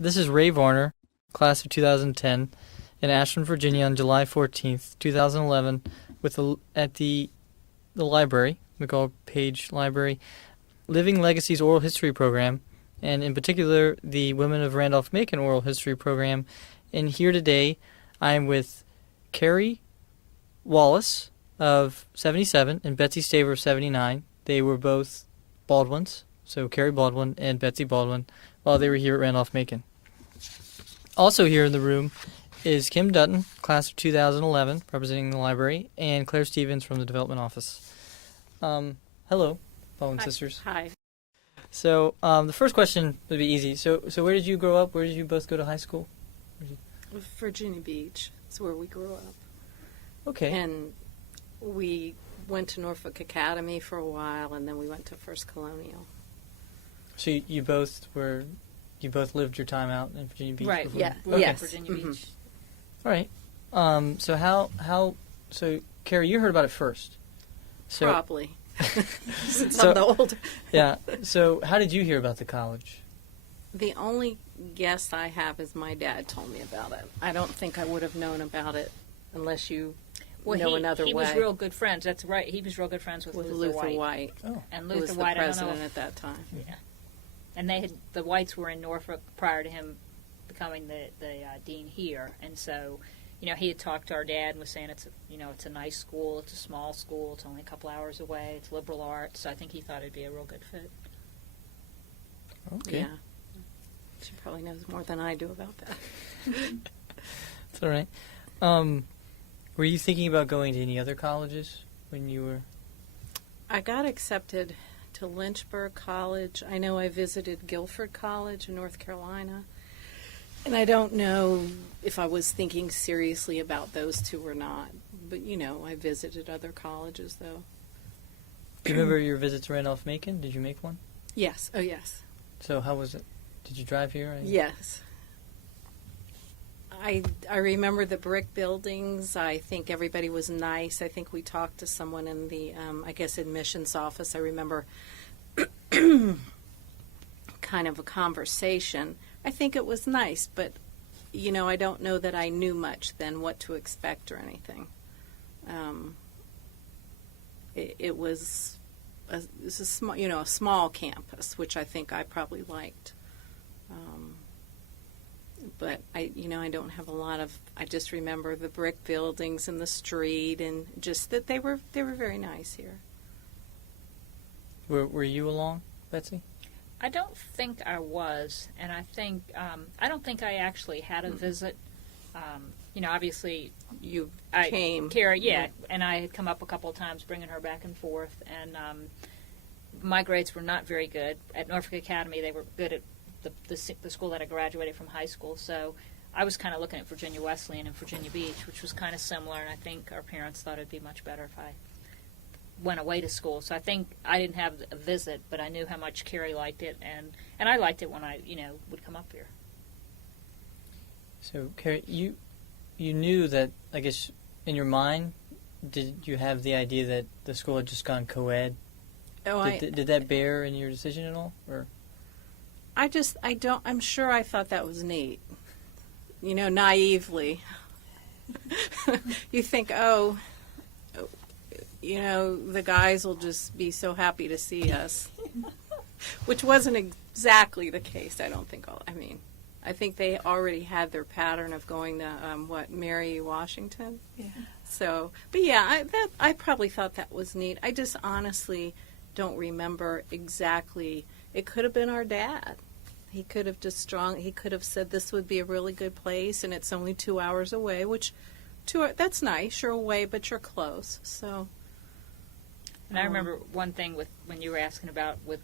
This is Ray Varner, class of 2010, in Ashland, Virginia, on July 14th, 2011, at the library, McGraw-Page Library, Living Legacies Oral History Program, and in particular, the Women of Randolph-Macon Oral History Program. And here today, I am with Cary, Wallace of 77 and Betsy Staver of 79. They were both Baldwins, so Cary Baldwin and Betsy Baldwin, while they were here at Randolph-Macon. Also here in the room is Kim Dutton, class of 2011, representing the library, and Claire Stevens from the Development Office. Hello, Baldwin sisters. Hi. So the first question would be easy. So where did you grow up? Where did you both go to high school? Virginia Beach is where we grew up. Okay. And we went to Norfolk Academy for a while, and then we went to First Colonial. So you both lived your time out in Virginia Beach? Right. Before? Yeah. Okay. Yes. Virginia Mhm. Beach. All right. So Cary, you heard about it first. So, Probably. Since So- I'm the older. yeah. So how did you hear about the college? The only guess I have is my dad told me about it. I don't think I would have known about it unless you know another he way. was real good friends. That's right. He was real good friends with Luther White. Oh. And Who Luther was the White, I don't president know. at that time. Yeah. And the Whites were in Norfolk prior to him becoming the dean here, and so he had talked to our dad and was saying it's a nice school, it's a small school, it's only a couple hours away, it's liberal arts, so I think he thought it'd be a real good fit. Okay. Yeah. She probably knows more than I do about that. That's all right. Were you thinking about going to any other colleges when you were? I got accepted to Lynchburg College. I know I visited Guilford College in North Carolina. And I don't know if I was thinking seriously about those two or not. But, I visited other colleges, though. Do you remember your visit to Randolph-Macon? Did you make one? Yes. Oh, yes. So how was it? Did you drive here? Yes. I remember the brick buildings. I think everybody was nice. I think we talked to someone in the, admissions office. I remember kind of a conversation. I think it was nice, but, I don't know that I knew much then what to expect or anything. It was a small campus, which I think I probably liked. But I don't have a lot of. I just remember the brick buildings and the street, and just that they were very nice here. Were you along, Betsy? I don't think I was, and I think I don't think I actually had a visit. Obviously You I came, Cary, yeah, and I had come up a couple of times bringing her back and forth, and my grades were not very good. At Norfolk Academy, they were good at the school that I graduated from high school, so I was kind of looking at Virginia Wesleyan and Virginia Beach, which was kind of similar, and I think our parents thought it'd be much better if I went away to school. So I think I didn't have a visit, but I knew how much Cary liked it, and I liked it when I would come up here. So Cary, you knew that, I guess, in your mind, did you have the idea that the school had just gone co-ed? Did that bear in your decision at all, or? I'm sure I thought that was neat. Naively. You think, the guys will just be so happy to see us. Which wasn't exactly the case, I don't think. I think they already had their pattern of going to, Mary Washington? Yeah. So, but yeah, I probably thought that was neat. I just honestly don't remember exactly. It could have been our dad. He could have he could have said this would be a really good place, and it's only 2 hours away, that's nice. You're away, but you're close. So. And I remember one thing when you were asking about with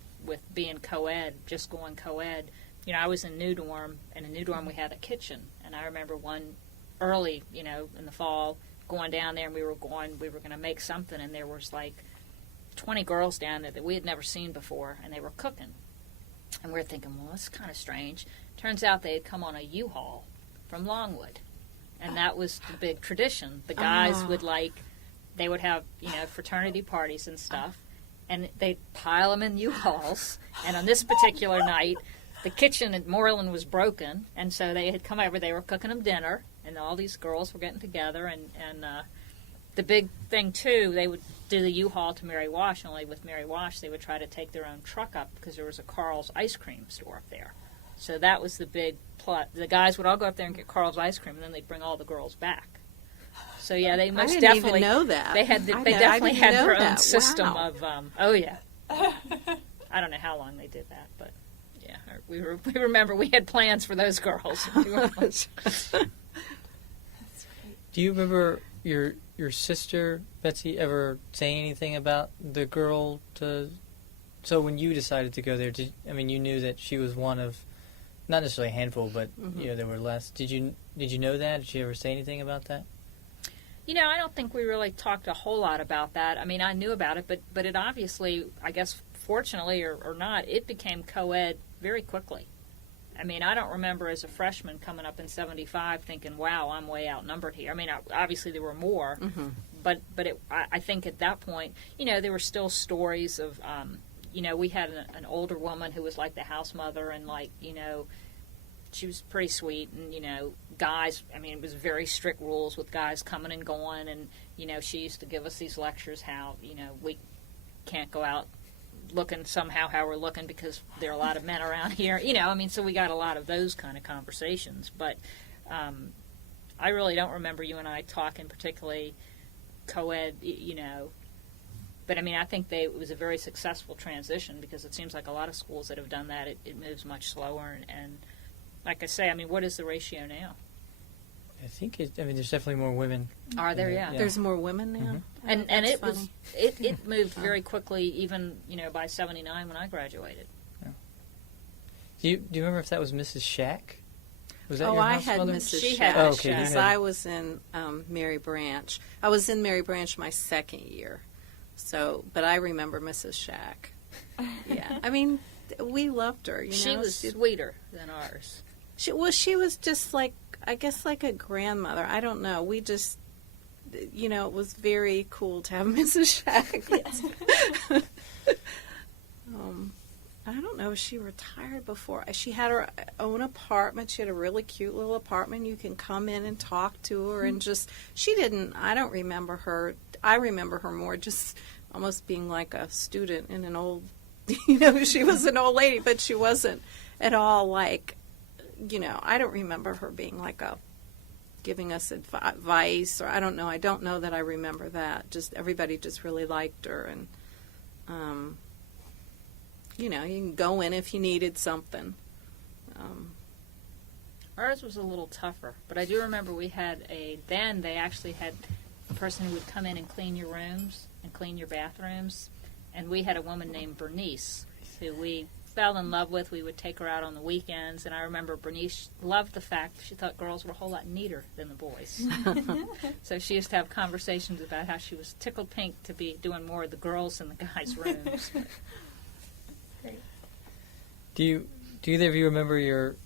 being co-ed, just going co-ed. I was in New Dorm, and in New Dorm we had a kitchen, and I remember one early, in the fall, going down there, and we were going to make something, and there was like 20 girls down there that we had never seen before, and they were cooking. And we were thinking, well, that's kind of strange. Turns out they had come on a U-Haul from Longwood, and that was the big tradition. The guys they would have, fraternity parties and stuff, and they'd pile them in U-Hauls, and on this particular night, the kitchen at Moreland was broken, and so they had come over. They were cooking them dinner, and all these girls were getting together. And the big thing, too, they would do the U-Haul to Mary Wash, only with Mary Wash they would try to take their own truck up because there was a Carl's ice cream store up there. So that was the big plot. The guys would all go up there and get Carl's ice cream, and then they'd bring all the girls back. So yeah, they most definitely know that. They definitely had their own system wow. of. Oh yeah, I don't know how long they did that, but yeah, we remember we had plans for those girls. Do you remember your sister Betsy ever saying anything about the girl to? So when you decided to go there, you knew that she was one of, not necessarily a handful, but there were less. Did you know that? Did she ever say anything about that? I don't think we really talked a whole lot about that. I mean, I knew about it, but it obviously, I guess, fortunately or not, it became co-ed very quickly. I mean, I don't remember as a freshman coming up in 75 thinking, wow, I'm way outnumbered here. I mean, obviously there were more, but I think at that point, there were still stories of, we had an older woman who was like the house mother and she was pretty sweet, and guys, it was very strict rules with guys coming and going, and she used to give us these lectures how we can't go out looking somehow how we're looking because there are a lot of men around here, so we got a lot of those kind of conversations, but I really don't remember you and I talking particularly co-ed, but I think it was a very successful transition because it seems like a lot of schools that have done that, it moves much slower, and like I say, what is the ratio now? I think there's definitely more women. Are there? Yeah. There's more women now. Mm-hmm. And it funny. it moved very quickly, even by 79 when I graduated. Yeah. Do you remember if that was Mrs. Shack? Was that your house I had mother? Mrs. She Shack. had okay, Because I was in Mary Branch. I was in Mary Branch my second year, but I remember Mrs. Shack. Yeah, we loved her. She was sweeter than ours. She was just like, I guess, like a grandmother. I don't know. We just, it was very cool to have Mrs. Shack. I don't know. She retired before. She had her own apartment. She had a really cute little apartment. You can come in and talk to her, and I don't remember her. I remember her more just almost being like a student in an old, she was an old lady, but she wasn't at all like, I don't remember her being like giving us advice, or I don't know. I don't know that I remember that. Just everybody just really liked her, and you can go in if you needed something. Ours was a little tougher, but I do remember they actually had a person who would come in and clean your rooms and clean your bathrooms, and we had a woman named Bernice who we fell in love with. We would take her out on the weekends, and I remember Bernice loved the fact she thought girls were a whole lot neater than the boys. So she used to have conversations about how she was tickled pink to be doing more of the girls in the guys' rooms. Great. Do either of you remember your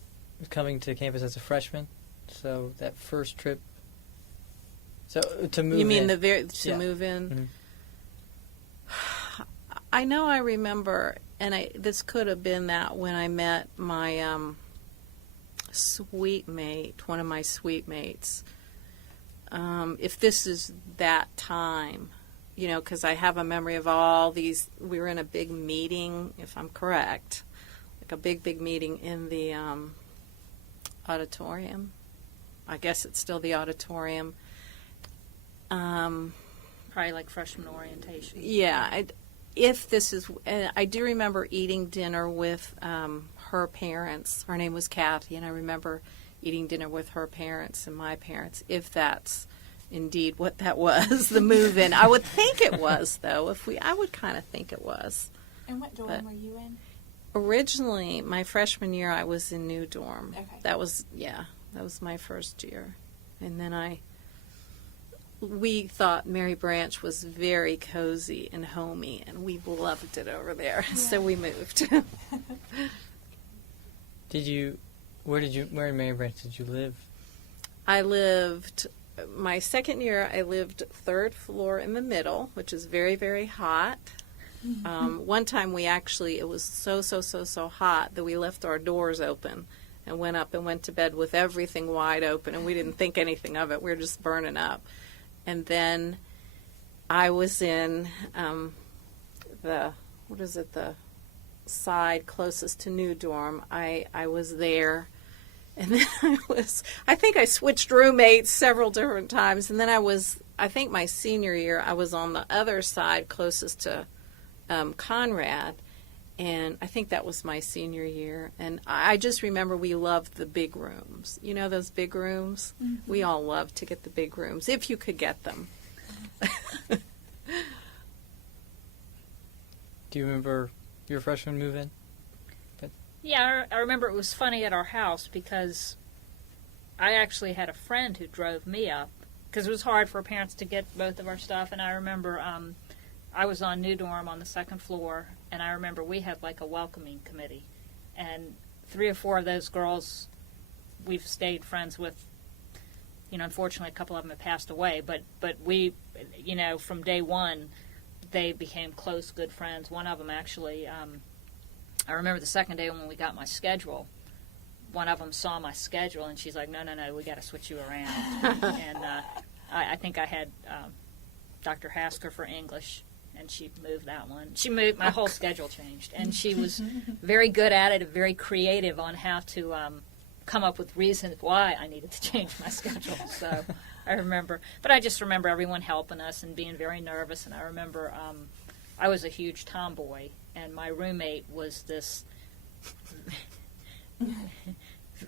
coming to campus as a freshman? So that first trip. So to move. You mean in. Move in? Mm-hmm. I know I remember, and this could have been that when I met my suite mate, one of my suite mates. If this is that time, because I have a memory of all these. We were in a big meeting, if I'm correct, like a big meeting in the auditorium. I guess it's still the auditorium. Probably like freshman orientation. Yeah, I do remember eating dinner with her parents. Her name was Kathy, and I remember eating dinner with her parents and my parents, if that's indeed what that was, the move-in. I would think it was, though. I would kind of think it was. And what dorm were you in? Originally, my freshman year, I was in New Dorm. Okay. That was my first year. And then we thought Mary Branch was very cozy and homey, and we loved it over there. Yeah. So we moved. Where in Mary Branch did you live? My second year, I lived third floor in the middle, which is very, very hot. One time it was so hot that we left our doors open and went up and went to bed with everything wide open, and we didn't think anything of it. We were just burning up. And then I was in the side closest to New Dorm. I was there, and then I think I switched roommates several different times, and then I think my senior year, I was on the other side closest to Conrad, and I think that was my senior year. And I just remember we loved the big rooms. You know those big rooms? Mm-hmm. We all loved to get the big rooms, if you could get them. Do you remember your freshman move-in? Yeah, I remember it was funny at our house because I actually had a friend who drove me up because it was hard for parents to get both of our stuff. And I remember I was on New Dorm on the second floor, and I remember we had like a welcoming committee. And 3 or 4 of those girls we've stayed friends with. You know, unfortunately, a couple of them have passed away. But we, you know, from day one, they became close, good friends. One of them actually, I remember the second day when we got my schedule, one of them saw my schedule, and she's like, no, we got to switch you around. And I think I had Dr. Hasker for English, and she moved that one. She moved, my whole schedule changed. And she was very good at it, and very creative on how to come up with reasons why I needed to change my schedule. So I remember, but I just remember everyone helping us and being very nervous. And I remember I was a huge tomboy, and my roommate was this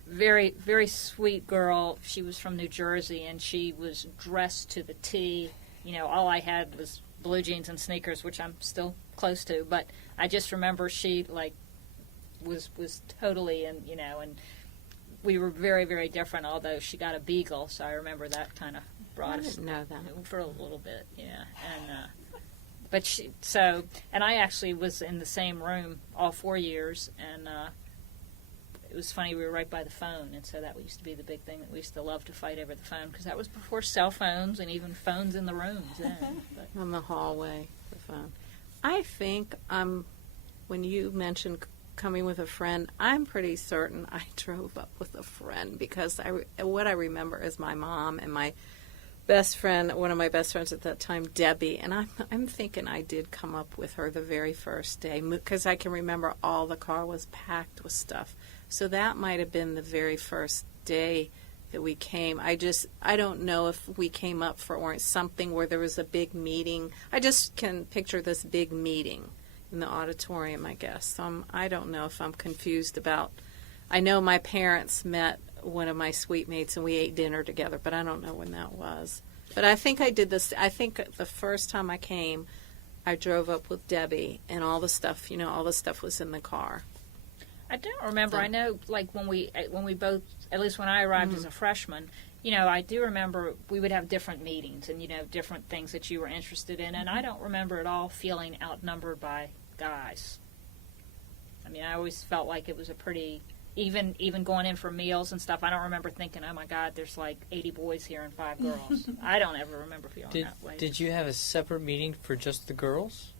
very, very sweet girl. She was from New Jersey, and she was dressed to the T. You know, all I had was blue jeans and sneakers, which I'm still close to. But I just remember she was totally, and you know, and we were very, very different. Although she got a beagle, so I remember that kind of brought us know that for a little bit, yeah. And and I actually was in the same room all 4 years, and it was funny, we were right by the phone, and so that used to be the big thing that we used to love to fight over the phone, because that was before cell phones and even phones in the rooms then. But. On the hallway, the phone. I think when you mentioned coming with a friend, I'm pretty certain I drove up with a friend, because what I remember is my mom and my best friend, one of my best friends at that time, Debbie, and I'm thinking I did come up with her the very first day, because I can remember all the car was packed with stuff. So that might have been the very first day that we came. I don't know if we came up for something where there was a big meeting. I just can picture this big meeting in the auditorium, I guess. So I don't know if I'm confused about. I know my parents met one of my suite mates and we ate dinner together, but I don't know when that was. But I think I did this. I think the first time I came, I drove up with Debbie, and all the stuff was in the car. I don't remember. I know, like when we both, at least when I arrived as a freshman, you know, I do remember we would have different meetings and, you know, different things that you were interested in, and I don't remember at all feeling outnumbered by guys. I mean, I always felt like it was a pretty, even going in for meals and stuff, I don't remember thinking, oh my God, there's like 80 boys here and 5 girls. I don't ever remember feeling that way. Did you have a separate meeting for just the girls?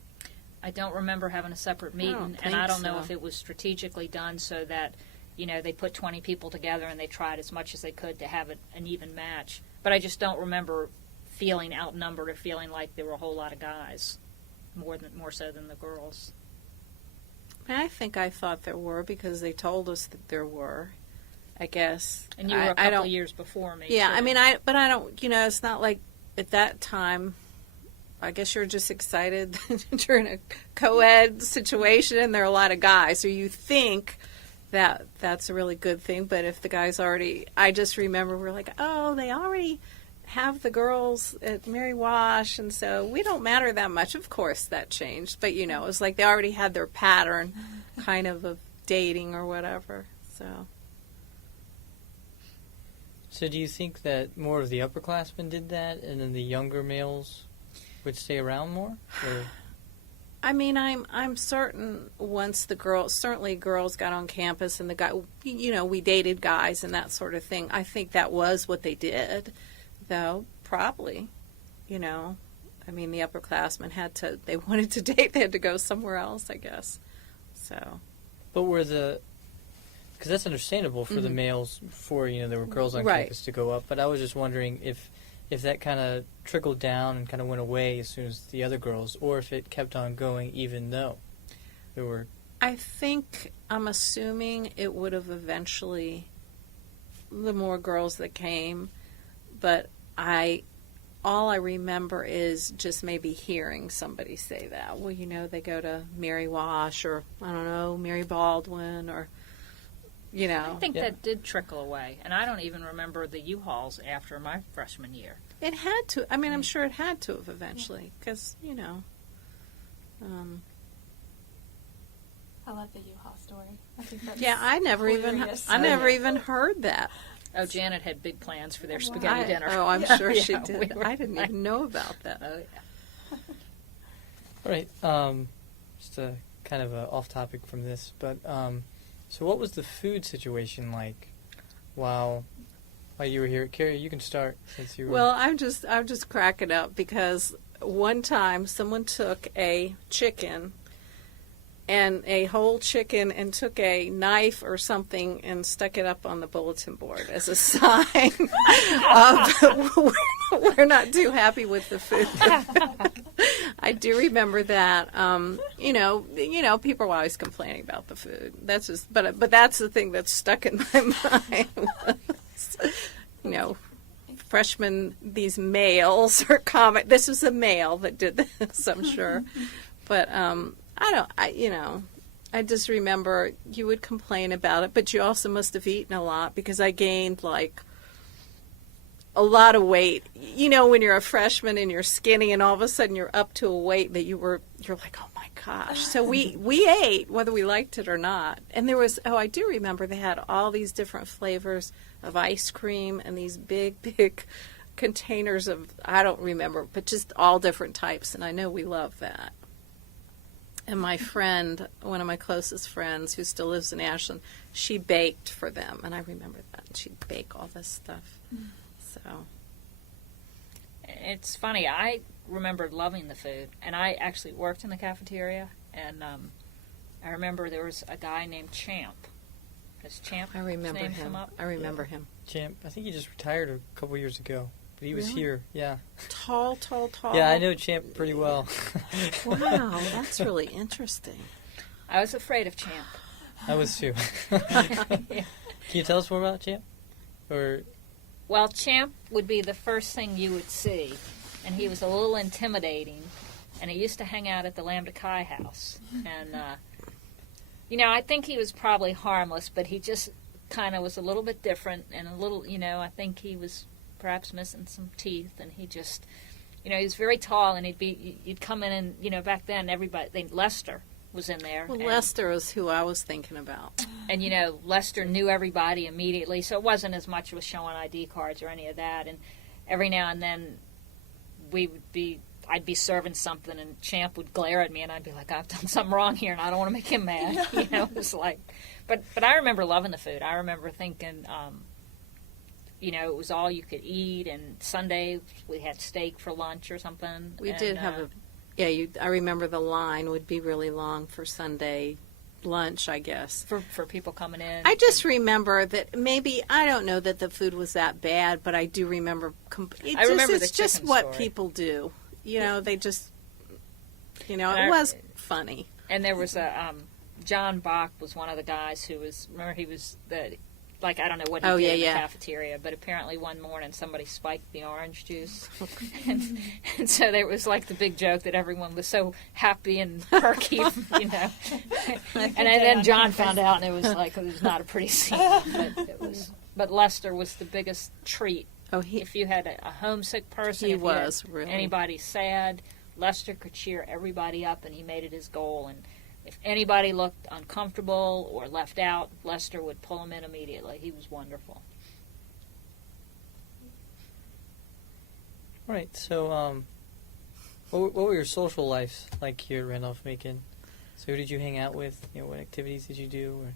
I don't remember having a separate meeting, and I don't know if it was strategically done so that, you know, they put 20 people together and they tried as much as they could to have an even match. But I just don't remember feeling outnumbered or feeling like there were a whole lot of guys, more so than the girls. I think I thought there were, because they told us that there were, I guess. And you were a couple of years before me. Yeah, too. I mean, I don't, you know, it's not like at that time, I guess you're just excited that you're in a co-ed situation and there are a lot of guys. So you think that that's a really good thing. But if the guys already, I just remember we're like, oh, they already have the girls at Mary Wash. And so we don't matter that much. Of course that changed. But, you know, it was like they already had their pattern kind of dating or whatever. So do you think that more of the upperclassmen did that and then the younger males would stay around more? Or? I mean, I'm certain once certainly girls got on campus and the guy, you know, we dated guys and that sort of thing. I think that was what they did, though, probably, you know. I mean, the upperclassmen they wanted to date, they had to go somewhere else, I guess. So. But because that's understandable for the males before, there were girls on campus to go up. But I was just wondering if that kind of trickled down and kind of went away as soon as the other girls, or if it kept on going even though there were. I'm assuming it would have eventually, the more girls that came, but all I remember is just maybe hearing somebody say that. Well, they go to Mary Wash or, I don't know, Mary Baldwin or, I think that did trickle away. And I don't even remember the U-Hauls after my freshman year. It had to. I mean, I'm sure it had to have eventually because, I love the U-Haul story. I think that's I never even heard that. Oh, Janet had big plans for their spaghetti dinner. Oh, I'm sure she did. I didn't even know about that. Oh, yeah. All right. Just a kind of off topic from this, but so what was the food situation like while you were here? Cary, you can start since you were. Well, I'm just cracking up because one time someone took a chicken and a whole chicken and took a knife or something and stuck it up on the bulletin board as a sign of we're not too happy with the food. I do remember that. People are always complaining about the food. That's just, but that's the thing that stuck in my mind. Freshmen, these males are common. This was a male that did this, I'm sure, but. I just remember you would complain about it, but you also must have eaten a lot because I gained like a lot of weight. When you're a freshman and you're skinny and all of a sudden you're up to a weight that you're like, oh my gosh. So we ate whether we liked it or not. And there was, I do remember they had all these different flavors of ice cream and these big, big containers of, I don't remember, but just all different types. And I know we love that. And my friend, one of my closest friends who still lives in Ashland, she baked for them. And I remember that. She'd bake all this stuff. So. It's funny. I remembered loving the food. And I actually worked in the cafeteria. And I remember there was a guy named Champ. Does Champ? I remember name him. Come up? I remember him. Champ, I think he just retired a couple years ago. But he was Really? here, yeah. Tall. Yeah, I know Champ pretty well. Wow, that's really interesting. I was afraid of Champ. I was too. Can you tell us more about Champ? Well, Champ would be the first thing you would see, and he was a little intimidating, and he used to hang out at the Lambda Chi house. And, I think he was probably harmless, but he just kind of was a little bit different, and a little, I think he was perhaps missing some teeth, and he just, he was very tall, and you'd come in and, back then Lester was in there. Well, Lester was who I was thinking about. And, Lester knew everybody immediately, so it wasn't as much with showing ID cards or any of that, and every now and then I'd be serving something, and Champ would glare at me, and I'd be like, I've done something wrong here, and I don't want to make him mad, it was like, but I remember loving the food. I remember thinking, it was all you could eat, and Sunday we had steak for lunch or something. We did have I remember the line would be really long for Sunday lunch, I guess. For people coming in. I just remember that maybe, I don't know that the food was that bad, but I do remember, it's just what story. people do. They just, it was funny. And there was John Bach was one of the guys who was, remember he was I don't know what he did in the cafeteria, but apparently one morning somebody spiked the orange juice. and so there was like the big joke that everyone was so happy and perky, And then John found out, and it was not a pretty scene. But Lester was the biggest treat. Oh, if you had a homesick person, he if was, you had really. anybody sad, Lester could cheer everybody up, and he made it his goal. And if anybody looked uncomfortable or left out, Lester would pull them in immediately. He was wonderful. All right, so what were your social lives like here at Randolph-Macon? So who did you hang out with? What activities did you do?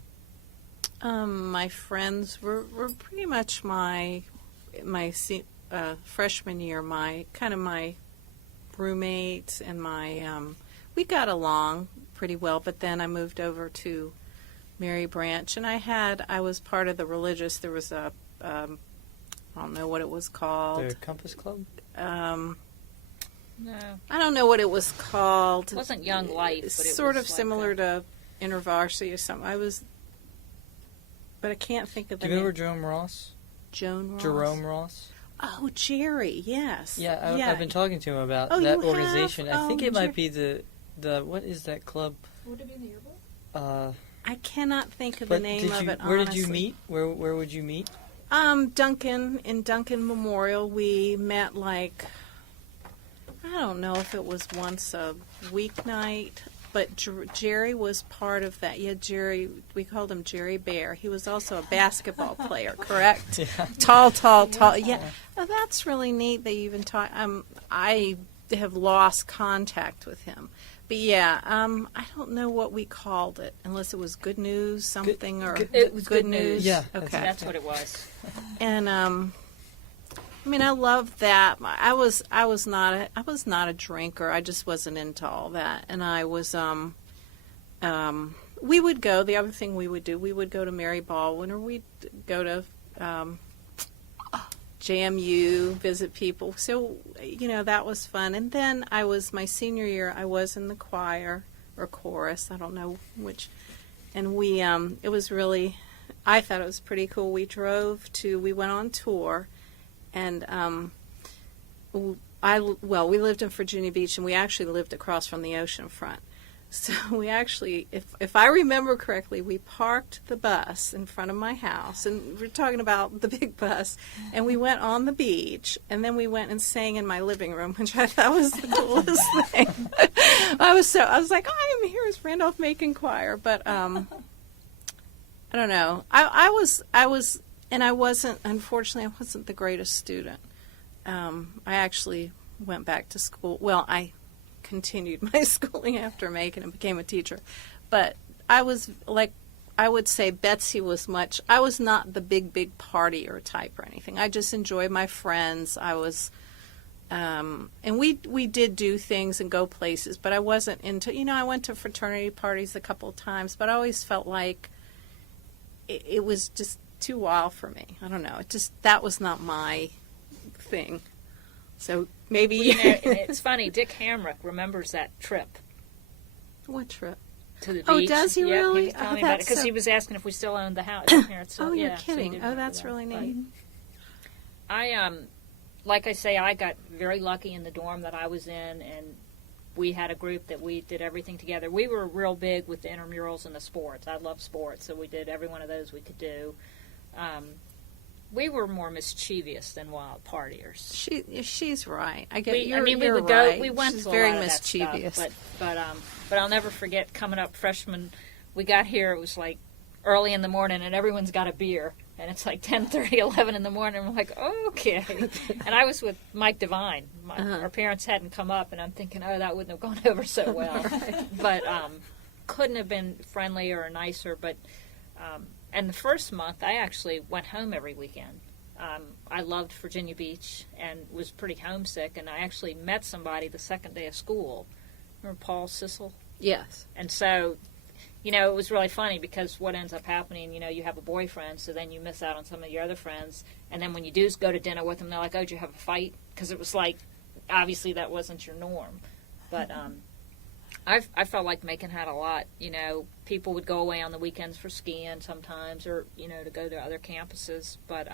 My friends were pretty much my freshman year, my roommate and we got along pretty well, but then I moved over to Mary Branch, and I was part of the religious, there was I don't know what it was called. The Compass Club? No, I don't know what it was called. it wasn't Young Life, but it sort was of like similar to InterVarsity or something. But I can't think of Do the you name. remember Jerome Ross? Joan Ross? Jerome Ross? Oh, Jerry, yes. Yeah, I've been talking to him about Oh, that you have? organization. I think Oh, it might be the what is that club? Would it be in the yearbook? I cannot think of the But name of it, where honestly. did you meet? Where would you meet? Duncan, in Duncan Memorial, we met like, I don't know if it was once a weeknight, but Jerry was part of that. Yeah, Jerry, we called him Jerry Bear. He was also a basketball player, correct? Yeah. Tall. Yeah. Oh, that's really neat that you even talk. I have lost contact with him. But yeah, I don't know what we called it, unless it was Good News something or It was Good News. Yeah, Okay. That's what it was. And I mean, I loved that. I was not a drinker. I just wasn't into all that. And I was we would go. The other thing we would do, we would go to Mary Baldwin, or we'd go to JMU, visit people. So, that was fun. And then my senior year, I was in the choir or chorus, I don't know which. And it was really, I thought it was pretty cool. We went on tour, and we lived in Virginia Beach, and we actually lived across from the ocean front. So we actually, if I remember correctly, we parked the bus in front of my house, and we're talking about the big bus, and we went on the beach, and then we went and sang in my living room, which I thought was the coolest thing. I was like, oh, I am here as Randolph-Macon Choir, but I don't know. I was, and unfortunately, I wasn't the greatest student. I actually went back to school. Well, I continued my schooling after Macon and became a teacher. But I was I would say Betsy was I was not the big partier type or anything. I just enjoyed my friends. I was, and we did do things and go places, but I wasn't into, I went to fraternity parties a couple of times, but I always felt like it was just too wild for me. I don't know. That was not my thing. So maybe It's funny. Dick Hamrick remembers that trip What trip? to the beach. Oh, does he Yep, really? He was telling me about it that's because so- he was asking if we still owned the house. Our parents still, Oh, you're yeah, so he kidding. did Oh, remember that's that. really But neat. I like I say, I got very lucky in the dorm that I was in, and we had a group that we did everything together. We were real big with the intramurals and the sports. I love sports, so we did every one of those we could do. We were more mischievous than wild partiers. She's right. I We you're would right. go. We went She's to a very lot of mischievous. that stuff, but I'll never forget coming up freshman. We got here. It was like early in the morning, and everyone's got a beer, and it's like 10:30, 11 in the morning. And we're like, okay. And I was with Mike Devine. Our parents hadn't come up, and I'm thinking, oh, that wouldn't have gone over so well. But couldn't have been friendlier or nicer. But and the first month, I actually went home every weekend. I loved Virginia Beach and was pretty homesick, and I actually met somebody the second day of school. Remember Paul Sissel? Yes. And so, it was really funny because what ends up happening, you have a boyfriend, so then you miss out on some of your other friends. And then when you do go to dinner with them, they're like, oh, did you have a fight? Because it was like, obviously that wasn't your norm. But I felt like Macon had a lot. People would go away on the weekends for skiing sometimes, or to go to other campuses. But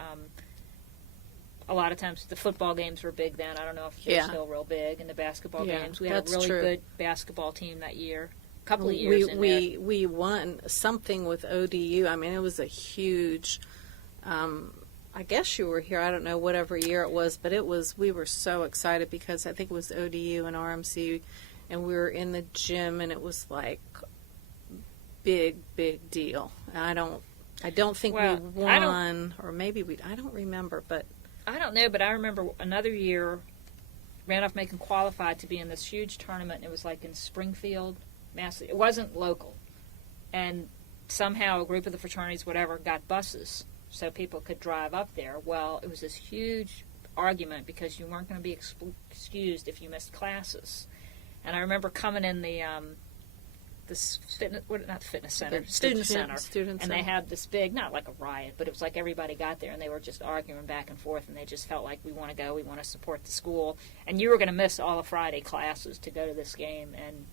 a lot of times the football games were big then. I don't know if they're still real big, and the basketball games. We had a really good basketball team that year. A couple of years in there. We won something with ODU. I mean, it was a huge. I guess you were here. I don't know whatever year it was, but we were so excited because I think it was ODU and RMC. And we were in the gym, and it was like big deal. And I don't think we won, or maybe I don't remember, but I don't know. But I remember another year, Randolph-Macon qualified to be in this huge tournament. And it was like in Springfield, Mass. It wasn't local, and somehow a group of the fraternities, whatever, got buses so people could drive up there. Well, it was this huge argument because you weren't going to be excused if you missed classes. And I remember coming in the fitness center, student center, and they had this big, not like a riot, but it was like everybody got there and they were just arguing back and forth, and they just felt like, we want to go, we want to support the school, and you were going to miss all the Friday classes to go to this game. And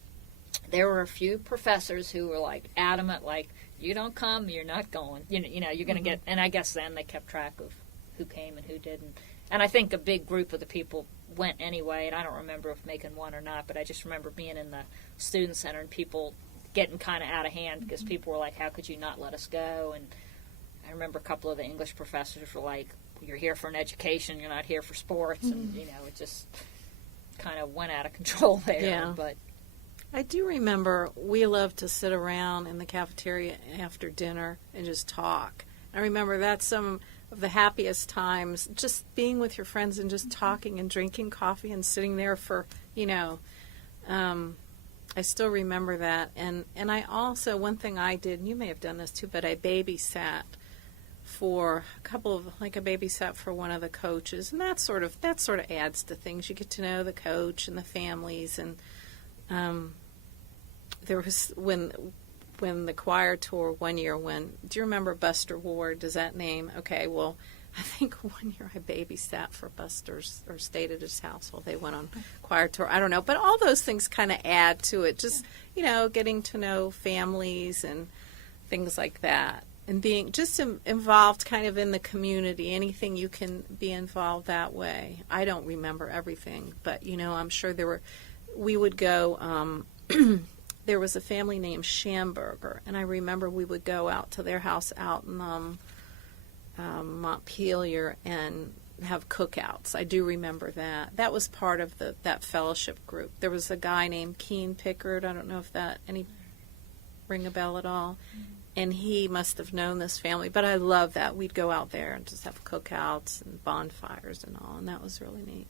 there were a few professors who were like adamant, like, you don't come, you're not going, you know, you're going to get, and I guess then they kept track of who came and who didn't. And I think a big group of the people went anyway, and I don't remember if making one or not, but I just remember being in the student center and people getting kind of out of hand because people were like, how could you not let us go? And I remember a couple of the English professors were like, you're here for an education, you're not here for sports. And, you know, it just kind of went out of control there. Yeah. But I do remember we loved to sit around in the cafeteria after dinner and just talk. I remember that's some of the happiest times, just being with your friends and just talking and drinking coffee and sitting there for, you know, I still remember that. And I also, one thing I did, and you may have done this too, but I babysat for a babysat for one of the coaches, and that sort of adds to things. You get to know the coach and the families, and there was when the choir tour one year, do you remember Buster Ward? Does that name? Okay, well, I think one year I babysat for Buster's, or stayed at his house while they went on choir tour. I don't know, but all those things kind of add to it. Just, you know, getting to know families and things like that, and being just involved kind of in the community. Anything you can be involved that way. I don't remember everything, but, you know, I'm sure we would go, there was a family named Schamberger, and I remember we would go out to their house out in Montpelier and have cookouts. I do remember that. That was part of that fellowship group. There was a guy named Keen Pickard. I don't know if any ring a bell at all. Mm-hmm. And he must have known this family. But I love that. We'd go out there and just have cookouts and bonfires and all, and that was really neat.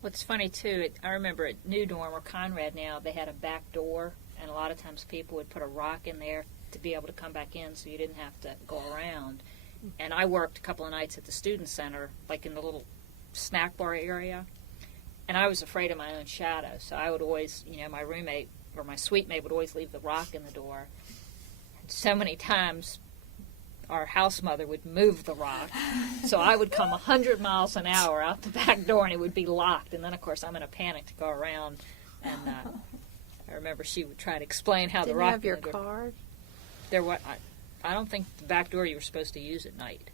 what's funny, too, I remember at New Dorm or Conrad now, they had a back door, and a lot of times people would put a rock in there to be able to come back in so you didn't have to go around. And I worked a couple of nights at the student center, like in the little snack bar area, and I was afraid of my own shadow. So I would always, my roommate or my suite mate would always leave the rock in the door. And so many times our house mother would move the rock, so I would come 100 miles an hour out the back door, and it would be locked. And then, of course, I'm in a panic to go around. And I remember she would try to explain how the rock. Didn't you have your card? I don't think the back door you were supposed to use at night.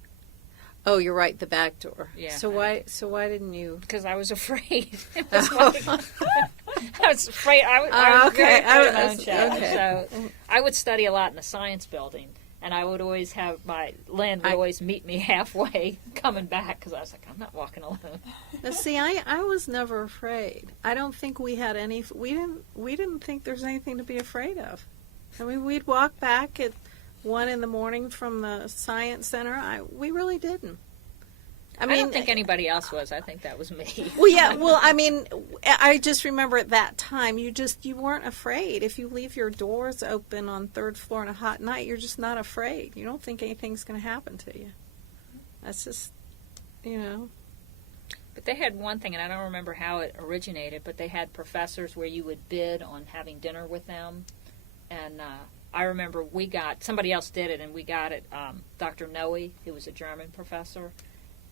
Oh, you're right, the back door. Yeah. So why didn't you? Because I was afraid. It was I was afraid. I was very afraid of my own shadow. Okay. So I would study a lot in the science building, and I would always have Lynn would always meet me halfway coming back, because I was like, I'm not walking alone. Now, see, I was never afraid. I don't think we had any. We didn't think there's anything to be afraid of. I mean, we'd walk back at 1 a.m. from the science center. We really didn't. I don't think anybody else was. I think that was me. Well, yeah. Well, I mean, I just remember at that time, you weren't afraid. If you leave your doors open on 3rd floor on a hot night, you're just not afraid. You don't think anything's going to happen to you. That's just, But they had one thing, and I don't remember how it originated, but they had professors where you would bid on having dinner with them. And I remember somebody else did it, and we got it, Dr. Noe, who was a German professor.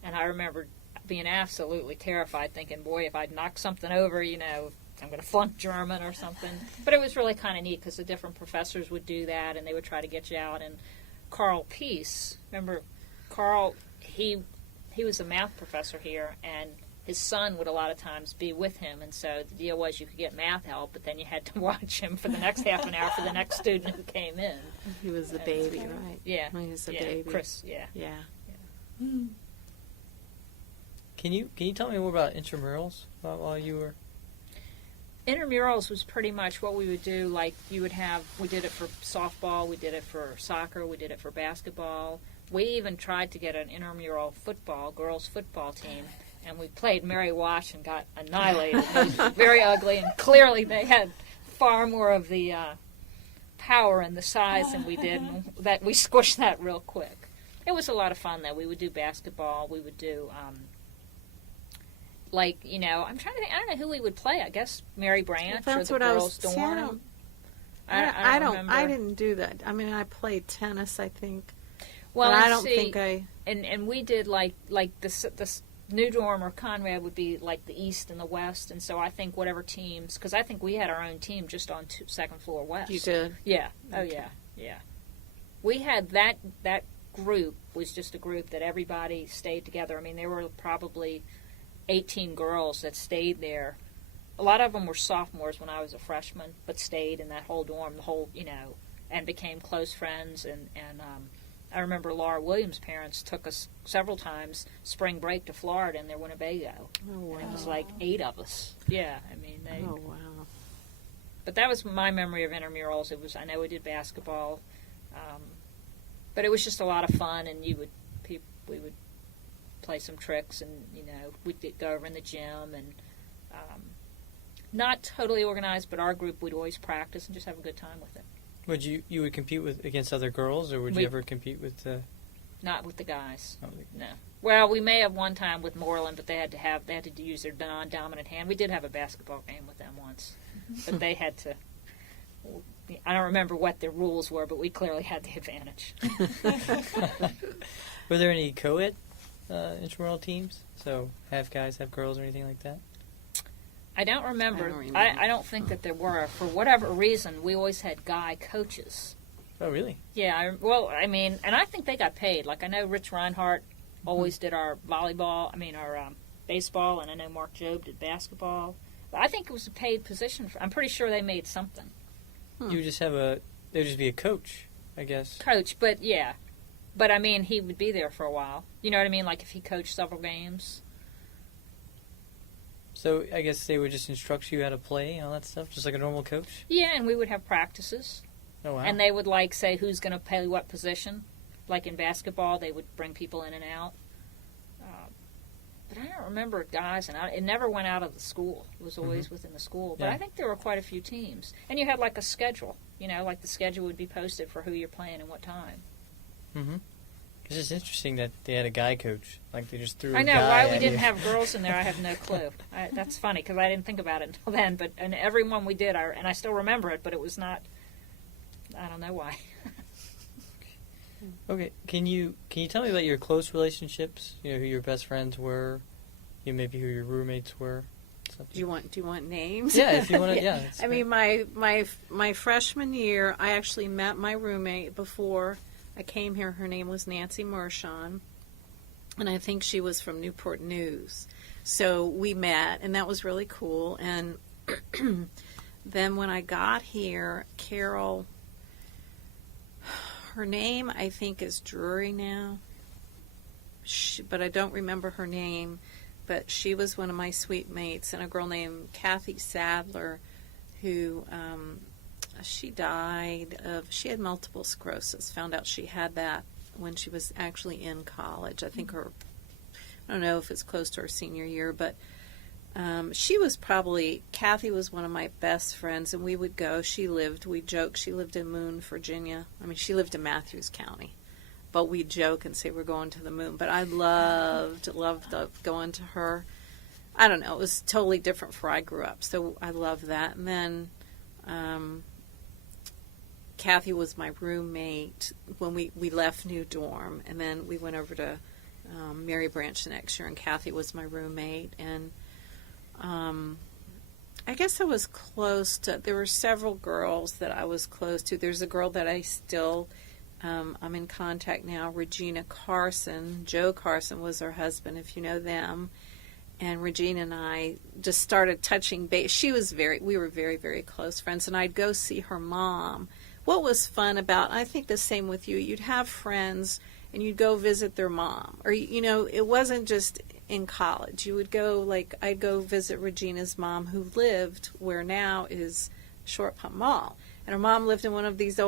And I remember being absolutely terrified, thinking, boy, if I'd knock something over, I'm going to flunk German or something. But it was really kind of neat, because the different professors would do that, and they would try to get you out. And Carl Peace, remember Carl, he was a math professor here, and his son would a lot of times be with him, and so the deal was you could get math help, but then you had to watch him for the next half an hour for the next student who came in. He was the baby, right? Yeah. He was the baby. Chris, yeah. Yeah. Mm. Can you tell me more about intramurals while you were? Intramurals was pretty much what we would do. Like we did it for softball, we did it for soccer, we did it for basketball. We even tried to get an intramural girls football team. And we played Mary Wash and got annihilated. It was very ugly, and clearly they had far more of the power and the size than we did, and that we squished that real quick. It was a lot of fun, though. We would do basketball. We would do, I'm trying to think. I don't know who we would play. I guess Mary Branch That's or what the I girls' was. dorm. I don't. remember. I didn't do that. I mean, I played tennis, I think. Well, but and I don't see, think I. And we did like the new dorm or Conrad would be like the east and the west, and so I think whatever teams, because I think we had our own team just on second floor west. You did. Yeah. Oh Okay. yeah. We had that group was just a group that everybody stayed together. I mean, there were probably 18 girls that stayed there. A lot of them were sophomores when I was a freshman, but stayed in that whole dorm, and became close friends. And I remember Laura Williams' parents took us several times spring break to Florida in their Winnebago. Oh wow. And it was like 8 of us. Yeah, I mean they. Oh wow. But that was my memory of intramurals. I know we did basketball, but it was just a lot of fun, and we would play some tricks, and we'd go over in the gym, and not totally organized, but our group would always practice and just have a good time with it. Would you would compete against other girls, or would you ever compete with? Not with the guys. Oh, No. Well, we may have one time with Moreland, but they had to use their non-dominant hand. We did have a basketball game with them once, but they had to. I don't remember what their rules were, but we clearly had the advantage. Were there any co-ed intramural teams? So half guys, half girls, or anything like that? I don't remember. I don't remember. I don't think that there were. For whatever reason, we always had guy coaches. Oh, really? Yeah, and I think they got paid. Like, I know Rich Reinhardt always did our volleyball, our baseball, and I know Mark Jobe did basketball. But I think it was a paid position. I'm pretty sure they made something. You would just there'd just be a coach, I guess. Coach, but yeah. But, he would be there for a while. You know what I mean? Like, if he coached several games. So I guess they would just instruct you how to play and all that stuff, just like a normal coach? Yeah, and we would have practices. Oh, wow. And they would, say who's going to play what position. Like in basketball, they would bring people in and out. But I don't remember guys, and it never went out of the school. It was always within the school. But Yeah. I think there were quite a few teams. And you had, a schedule. The schedule would be posted for who you're playing and what time. Mm-hmm. It's just interesting that they had a guy coach. Like, they just threw I a know. guy Why we at didn't you. have girls in there, I have no clue. That's funny, because I didn't think about it until then. And every one we did, and I still remember it, but it was not, I don't know why. Okay, can you tell me about your close relationships? Who your best friends were, maybe who your roommates were. Something. Do you want names? Yeah, if you want to. Yeah. I mean, my freshman year, I actually met my roommate before I came here. Her name was Nancy Mershon, and I think she was from Newport News. So we met, and that was really cool. And then when I got here, Carol, her name I think is Drury now, but I don't remember her name. But she was one of my suite mates, and a girl named Kathy Sadler, who she had multiple sclerosis. Found out she had that when she was actually in college. I think I don't know if it's close to her senior year, but Kathy was one of my best friends, and we would go. We joked, she lived in Moon, Virginia. She lived in Matthews County. But we'd joke and say we're going to the moon. But I loved going to her. I don't know. It was totally different where I grew up. So I loved that. And then Kathy was my roommate when we left New Dorm. And then we went over to Mary Branch the next year. And Kathy was my roommate. And I guess I was close to... There were several girls that I was close to. There's a girl that I still... I'm in contact now, Regina Carson. Joe Carson was her husband, if you know them. And Regina and I just started touching base. We were very, very close friends. And I'd go see her mom. What was fun about, I think the same with you, you'd have friends and you'd go visit their mom. Or, it wasn't just in college. You would go, I'd go visit Regina's mom, who lived where now is Short Pump Mall. And her mom lived in one of these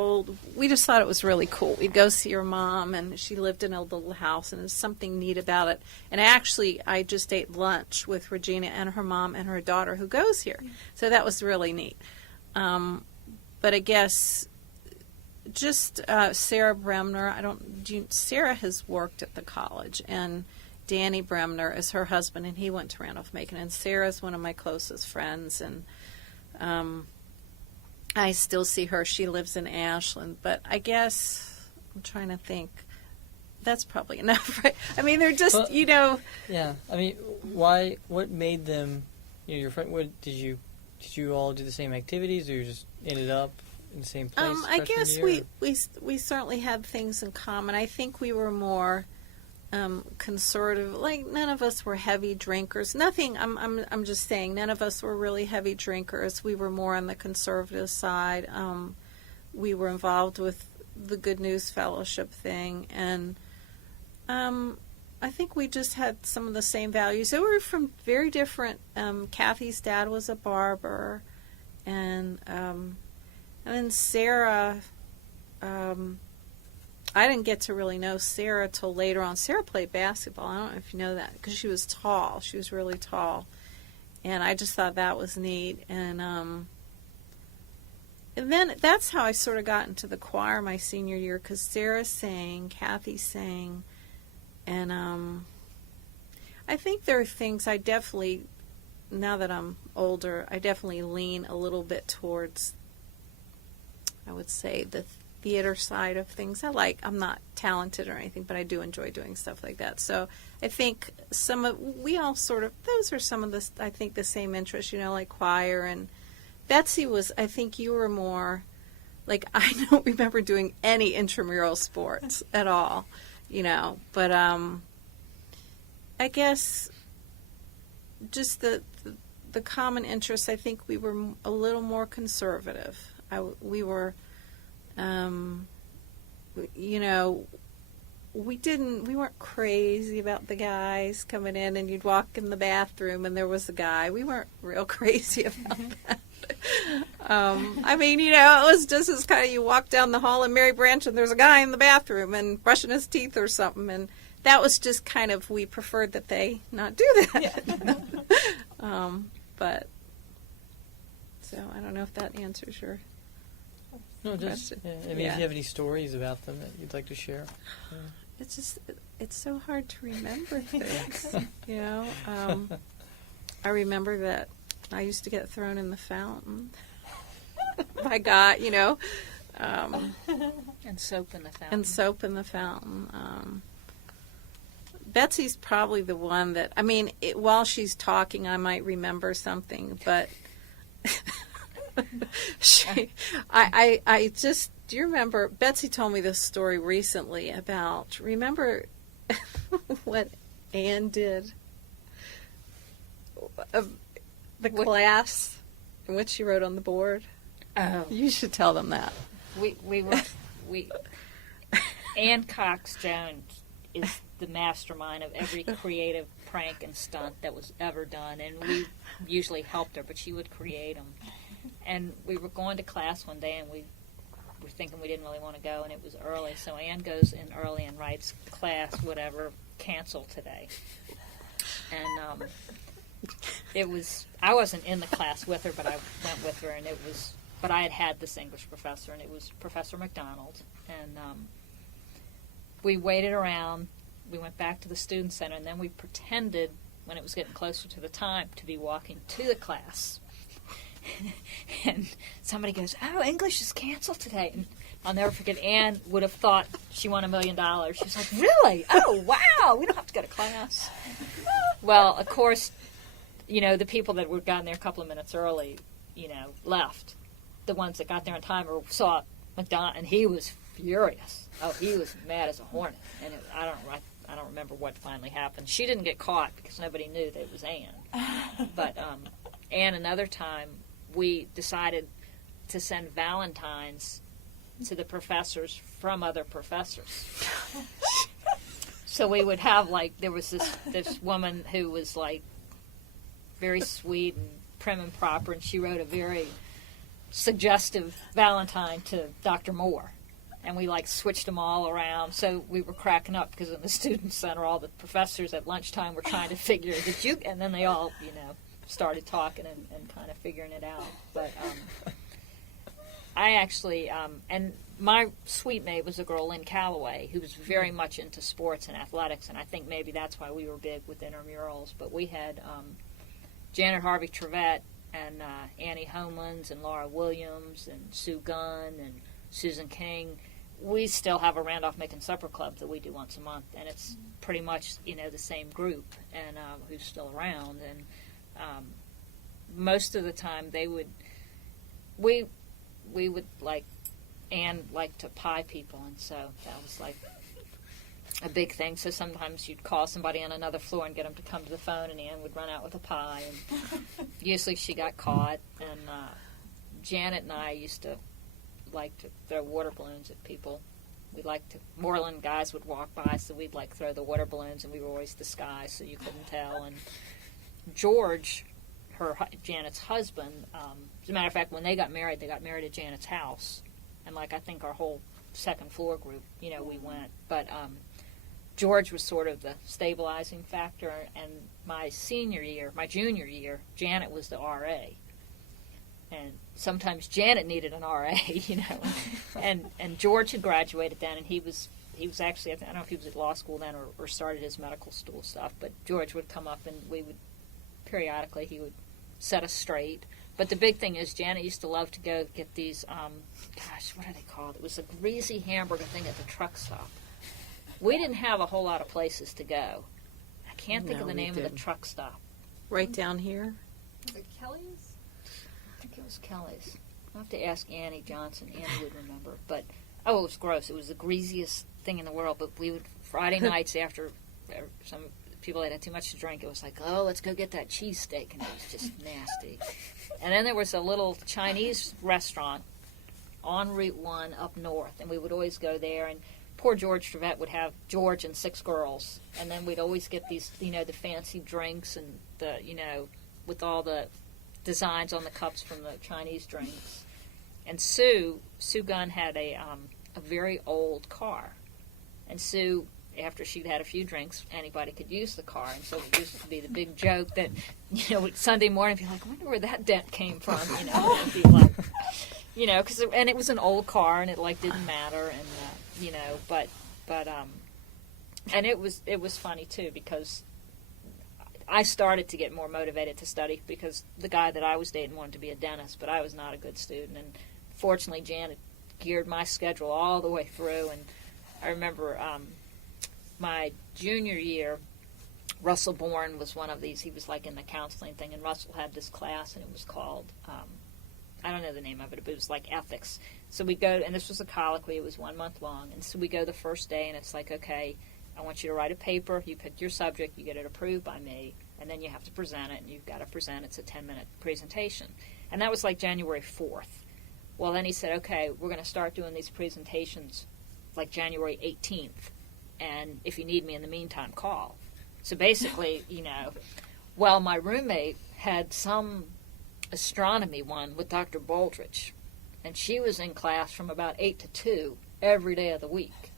we just thought it was really cool. We'd go see her mom, and she lived in a little house, and there's something neat about it. And actually, I just ate lunch with Regina and her mom and her daughter who goes here. So that was really neat. But I guess just Sarah Bremner. Sarah has worked at the college, and Danny Bremner is her husband, and he went to Randolph-Macon. And Sarah's one of my closest friends, and I still see her. She lives in Ashland, but I guess I'm trying to think. That's probably enough, right? I mean, they're just, well, Yeah, I mean, why? What made them? Your friend. What did you all do the same activities, or you just ended up in the same place? I guess year, we certainly had things in common. I think we were more conservative. Like, none of us were heavy drinkers. Nothing. I'm just saying, none of us were really heavy drinkers. We were more on the conservative side. We were involved with the Good News Fellowship thing, and I think we just had some of the same values. They were from very different. Kathy's dad was a barber, and then Sarah. I didn't get to really know Sarah till later on. Sarah played basketball. I don't know if you know that, because she was tall. She was really tall, and I just thought that was neat. And then that's how I sort of got into the choir my senior year, because Sarah sang, Kathy sang, and I think there are things I definitely, now that I'm older, I definitely lean a little bit towards, I would say, the theater side of things. I'm not talented or anything, but I do enjoy doing stuff like that. So I think we all sort of, those are some of the, I think, the same interests, like choir. And Betsy was, I think you were more, like, I don't remember doing any intramural sports at all, but I guess just the common interests, I think we were a little more conservative. We were, we weren't crazy about the guys coming in, and you'd walk in the bathroom and there was a guy. We weren't real crazy about that. I mean, it was just as kind of, you walk down the hall in Mary Branch and there's a guy in the bathroom and brushing his teeth or something, and that was just kind of, we preferred that they not do that. Yeah. But, so I don't know if that answers your question. Yeah. I mean, if you have any stories about them that you'd like to share. Yeah. It's just, it's so hard to remember things, I remember that I used to get thrown in the fountain by God, and soap in the fountain. And soap in the fountain. Betsy's probably the one that, I mean, while she's talking, I might remember something, but I just, do you remember, Betsy told me this story recently about, remember what Anne did? The class in which she wrote on the board. Oh, you should tell them that. Ann Cox Jones is the mastermind of every creative prank and stunt that was ever done, and we usually helped her, but she would create them. And we were going to class one day, and we were thinking we didn't really want to go, and it was early, so Ann goes in early and writes, class, whatever, cancel today. And it was, I wasn't in the class with her, but I went with her, and it was, but I had this English professor, and it was Professor McDonald, and we waited around, we went back to the student center, and then we pretended, when it was getting closer to the time, to be walking to the class. And somebody goes, oh, English is canceled today. And I'll never forget, Anne would have thought she won $1 million. She was like, really? Oh, wow, we don't have to go to class. Well, of course, the people that were gotten there a couple of minutes early, left. The ones that got there on time saw McDonald, and he was furious. Oh, he was mad as a hornet. And I don't remember what finally happened. She didn't get caught because nobody knew that it was Anne. But Anne, another time, we decided to send Valentines to the professors from other professors. So we would have, there was this woman who was, very sweet and prim and proper, and she wrote a very suggestive Valentine to Dr. Moore. And we, switched them all around. So we were cracking up because in the student center, all the professors at lunchtime were trying to figure, and then they all, started talking and kind of figuring it out. But I actually, and my suite mate was a girl, Lynn Calloway, who was very much into sports and athletics, and I think maybe that's why we were big with intramurals. But we had Janet Harvey Trevette and Annie Homelands and Laura Williams and Sue Gunn and Susan King. We still have a Randolph-Macon Supper Club that we do once a month, and it's pretty much, the same group and who's still around. And most of the time we would Anne liked to pie people, and so that was like a big thing. So sometimes you'd call somebody on another floor and get them to come to the phone, and Anne would run out with a pie, and usually she got caught. And Janet and I used to like to throw water balloons at people. We liked to, Moreland guys would walk by, so we'd throw the water balloons, and we were always disguised so you couldn't tell. And George, Janet's husband, as a matter of fact, when they got married at Janet's house. And I think our whole second floor group, we went. But George was sort of the stabilizing factor. And my junior year, Janet was the RA. And sometimes Janet needed an RA, And George had graduated then, and he was actually, I don't know if he was at law school then or started his medical school stuff. But George would come up, and we would periodically, he would set us straight. But the big thing is Janet used to love to go get these, what are they called? It was a greasy hamburger thing at the truck stop. We didn't have a whole lot of places to go. I can't think of the name of the truck stop. Right down here? Was it Kelly's? I think it was Kelly's. I'll have to ask Annie Johnson. Annie would remember. But, it was gross. It was the greasiest thing in the world. But we would, Friday nights after some people had too much to drink, it was like, let's go get that cheesesteak, and it was just nasty. And then there was a little Chinese restaurant on Route 1 up north, and we would always go there, and poor George Trevette would have George and 6 girls, and then we'd always get these, the fancy drinks and the, with all the designs on the cups from the Chinese drinks. And Sue Gunn had a very old car, and Sue, after she'd had a few drinks, anybody could use the car. And so it used to be the big joke that, Sunday morning, be like, I wonder where that dent came from, It'd be like, and it was an old car, and it, didn't matter, and, and it was funny, too, because I started to get more motivated to study because the guy that I was dating wanted to be a dentist, but I was not a good student. And fortunately, Janet geared my schedule all the way through, and I remember, my junior year, Russell Bourne was one of these. He was in the counseling thing, and Russell had this class, and it was called, I don't know the name of it, but it was ethics. So we go, and this was a colloquy. It was 1 month long, and so we go the first day, and it's okay, I want you to write a paper. You pick your subject, you get it approved by me, and then you have to present it, and you've got to present. It's a 10-minute presentation, and that was January 4th. Well, then he said, okay, we're going to start doing these presentations January 18th. And if you need me in the meantime, call. So basically, well, my roommate had some astronomy one with Dr. Baldridge, and she was in class from about 8 to 2 every day of the week.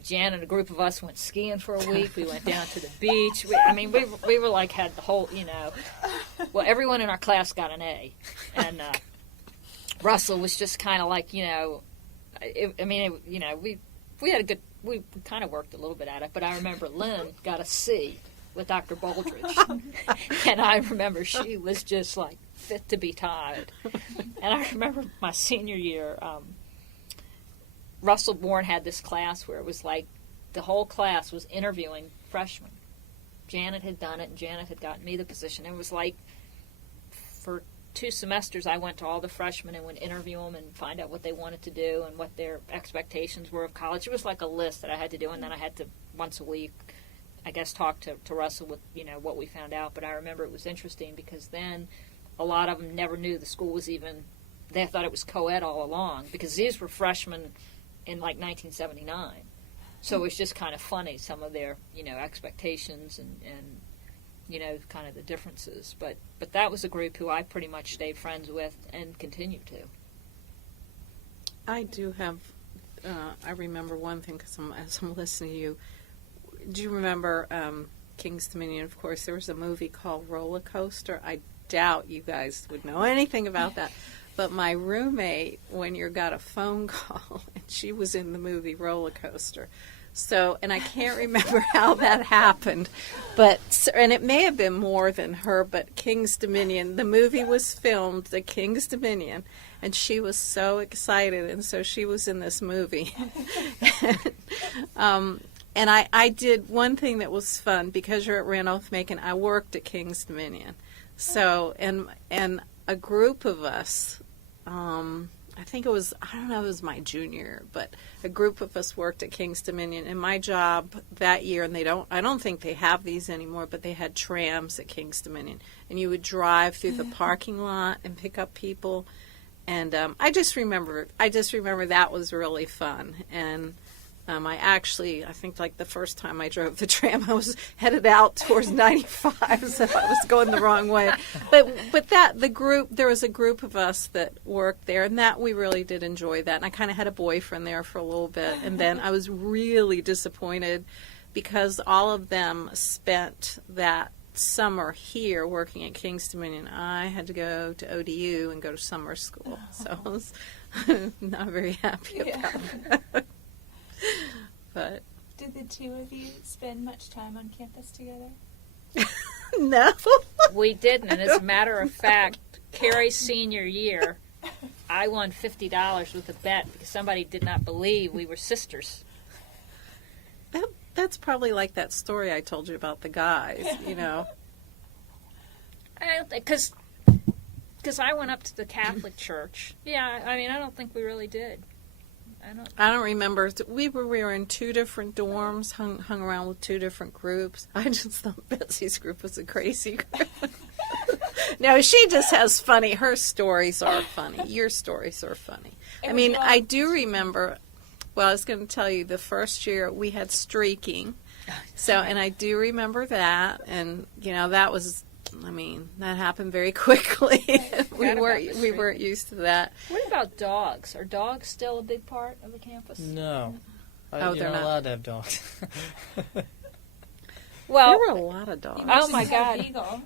Jan and a group of us went skiing for a week. We went down to the beach. We were had the whole, well, everyone in our class got an A. And Russell was just kind of we had a good, we kind of worked a little bit at it, but I remember Lynn got a C with Dr. Baldridge. And I remember she was just fit to be tied. And I remember my senior year, Russell Bourne had this class where it was the whole class was interviewing freshmen. Janet had done it, and Janet had gotten me the position. It was for 2 semesters, I went to all the freshmen and would interview them and find out what they wanted to do and what their expectations were of college. It was a list that I had to do, and then I had to, once a week, I guess, talk to Russell with, what we found out. But I remember it was interesting because then a lot of them never knew the school was even, they thought it was co-ed all along because these were freshmen in 1979. So it was just kind of funny, some of their, expectations and kind of the differences. But that was a group who I pretty much stayed friends with and continue to. I do have, I remember one thing because as I'm listening to you, do you remember King's Dominion? Of course, there was a movie called Roller Coaster. I doubt you guys would know anything about that. But my roommate, one year, got a phone call, and she was in the movie Roller Coaster. So, and I can't remember how that happened, and it may have been more than her, but King's Dominion, the movie was filmed at King's Dominion, and she was so excited, and so she was in this movie. And I did one thing that was fun, because you're at Randolph-Macon, I worked at King's Dominion. So, and a group of us, I think it was, I don't know if it was my junior year, but a group of us worked at King's Dominion, and my job that year, and I don't think they have these anymore, but they had trams at King's Dominion, and you would drive through the parking lot and pick up people, and I just remember that was really fun, and I think like the first time I drove the tram, I was headed out towards 95, so I was going the wrong way. But there was a group of us that worked there, and that we really did enjoy that. And I kind of had a boyfriend there for a little bit, and then I was really disappointed because all of them spent that summer here working at King's Dominion. I had to go to ODU and go to summer school, so I was not very happy about that. But did the two of you spend much time on campus together? No. We didn't, and as a matter of fact, Cary's senior year, I won $50 with a bet because somebody did not believe we were sisters. That's probably like that story I told you about the guys, you know. I don't think, because I went up to the Catholic church. Yeah, I mean, I don't think we really did. I don't remember. We were in two different dorms, hung around with two different groups. I just thought Betsy's group was a crazy group. No, she just has funny. Her stories are funny. Your stories are funny. I mean, I do remember. Well, I was going to tell you the first year we had streaking, and I do remember that, and that was. I mean, that happened very quickly. we weren't used to that. What about dogs? Are dogs still a big part of the campus? No. They're not allowed to have dogs. Well, there were a lot of dogs. Oh my God.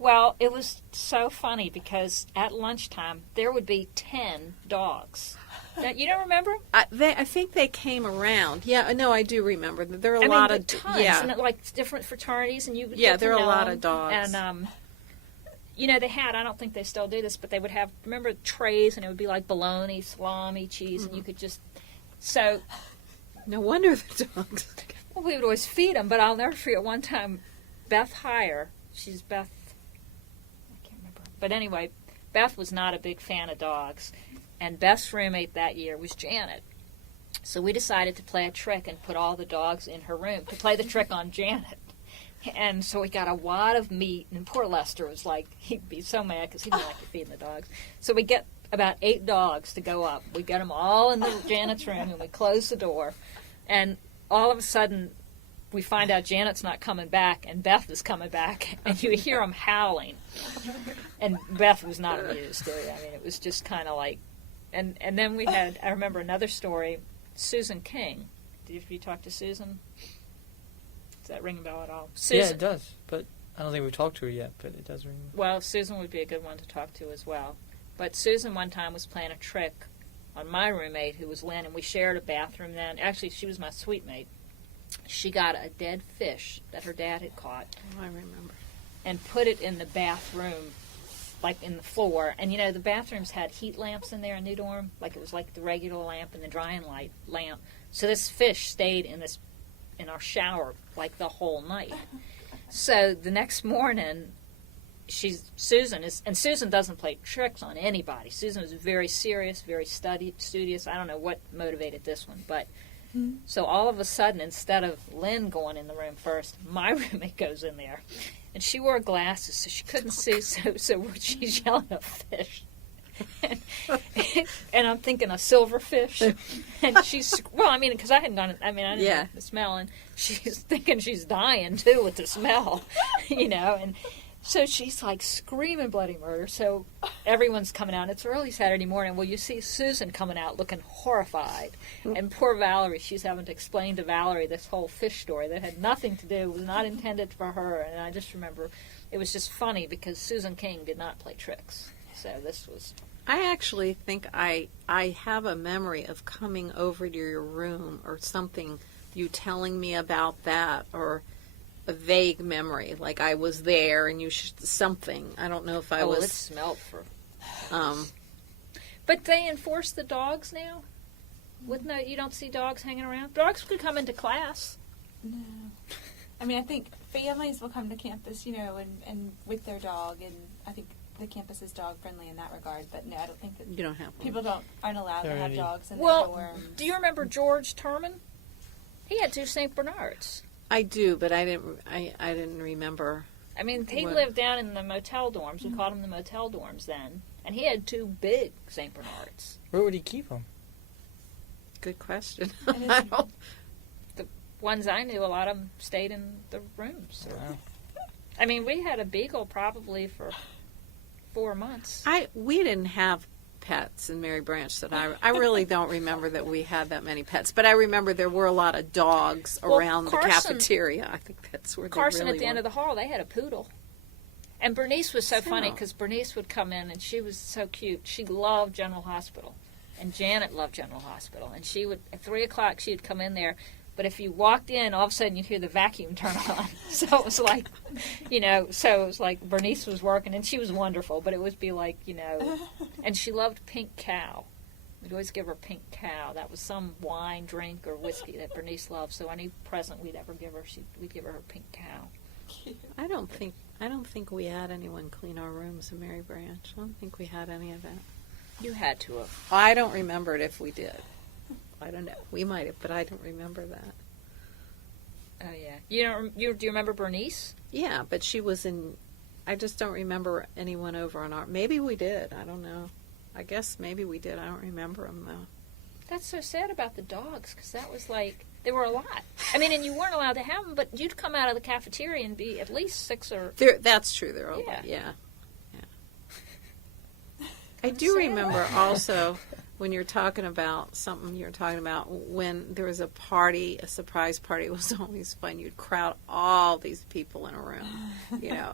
Well, it was so funny because at lunchtime there would be 10 dogs. Now, you don't remember? I think they came around. Yeah, no, I do remember. There are a lot of tons, yeah, and like different fraternities, and you would there are a lot of dogs. And they had. I don't think they still do this, but they would have. Remember trays, and it would be like bologna, salami, cheese, and you could just. So. No wonder the dogs. Well, we would always feed them, but I'll never forget one time, Beth Heyer. She's Beth. I can't remember, but anyway, Beth was not a big fan of dogs. And Beth's roommate that year was Janet. So we decided to play a trick and put all the dogs in her room to play the trick on Janet. And so we got a wad of meat, and poor Lester was like, he'd be so mad because he didn't like feeding the dogs. So we get about 8 dogs to go up. We get them all in Janet's room, and we close the door. And all of a sudden, we find out Janet's not coming back, and Beth is coming back, and you hear them howling. And Beth was not amused. I mean, it was just kind of like, And then we had, I remember another story, Susan King. Did you talk to Susan? Does that ring a bell at all? Susan, yeah, it does, but I don't think we've talked to her yet, but it does ring. Well, Susan would be a good one to talk to as well. But Susan one time was playing a trick on my roommate, who was Lynn, and we shared a bathroom then. Actually, she was my suite mate. She got a dead fish that her dad had caught. Oh, I remember. And put it in the bathroom, like in the floor, and the bathrooms had heat lamps in there in New Dorm, like it was like the regular lamp and the drying light lamp. So this fish stayed in our shower like the whole night. So the next morning, Susan doesn't play tricks on anybody. Susan was very serious, very studious. I don't know what motivated this one, but so all of a sudden, instead of Lynn going in the room first, my roommate goes in there. And she wore glasses, so she couldn't see, so she's yelling at fish. And I'm thinking a silverfish. And she's, because I hadn't done it, I didn't get the smell, and she's thinking she's dying, too, with the smell, and so she's like screaming bloody murder. So everyone's coming out. It's early Saturday morning. Well, you see Susan coming out looking horrified. And poor Valerie, she's having to explain to Valerie this whole fish story that had nothing to do, was not intended for her. And I just remember it was just funny because Susan King did not play tricks. So this was. I actually think I have a memory of coming over to your room or something, you telling me about that, or a vague memory, like I was there and something. I don't know if I was. It smelled for. Um, But they enforce the dogs now. You don't see dogs hanging around. Dogs could come into class. No. I mean, I think families will come to campus, and with their dog, and I think the campus is dog friendly in that regard. But no, I don't think that you don't have one. people aren't allowed to have dogs in their Well, dorms. do you remember George Turman? He had 2 St. Bernards. I do, but I didn't remember. I mean, he What? lived down in the motel dorms. We called them the motel dorms then. And he had 2 big St. Bernards. Where would he keep them? Good question. It is- I don't- Ones I knew, a lot of them stayed in the rooms. Wow. I mean, we had a beagle probably for 4 months. we didn't have pets in Mary Branch that I really don't remember that we had that many pets, but I remember there were a lot of dogs Well, around the Carson- cafeteria. I think that's where Carson they really at the end were. of the hall, they had a poodle. And Bernice was so funny So- because Bernice would come in and she was so cute. She loved General Hospital. And Janet loved General Hospital. And she would, at 3 o'clock, she would come in there. But if you walked in, all of a sudden you'd hear the vacuum turn on. So it was like, so it was like Bernice was working and she was wonderful. But it would be like, and she loved Pink Cow. We'd always give her Pink Cow. That was some wine, drink, or whiskey that Bernice loved. So any present we'd ever give her, we'd give her her Pink Cow. I don't think we had anyone clean our rooms in Mary Branch. I don't think we had any of that. You had to have. I don't remember it if we did. I don't know. We might have, but I don't remember that. Oh yeah. Do you remember Bernice? Yeah, but she was in. I just don't remember anyone over on our. Maybe we did. I don't know. I guess maybe we did. I don't remember them though. That's so sad about the dogs because that was like there were a lot. I mean, and you weren't allowed to have them, but you'd come out of the cafeteria and be at least 6 or. That's true. There are. Yeah. Yeah. I do remember also when you're talking about something you're talking about when there was a party, a surprise party. It was always fun. You'd crowd all these people in a room,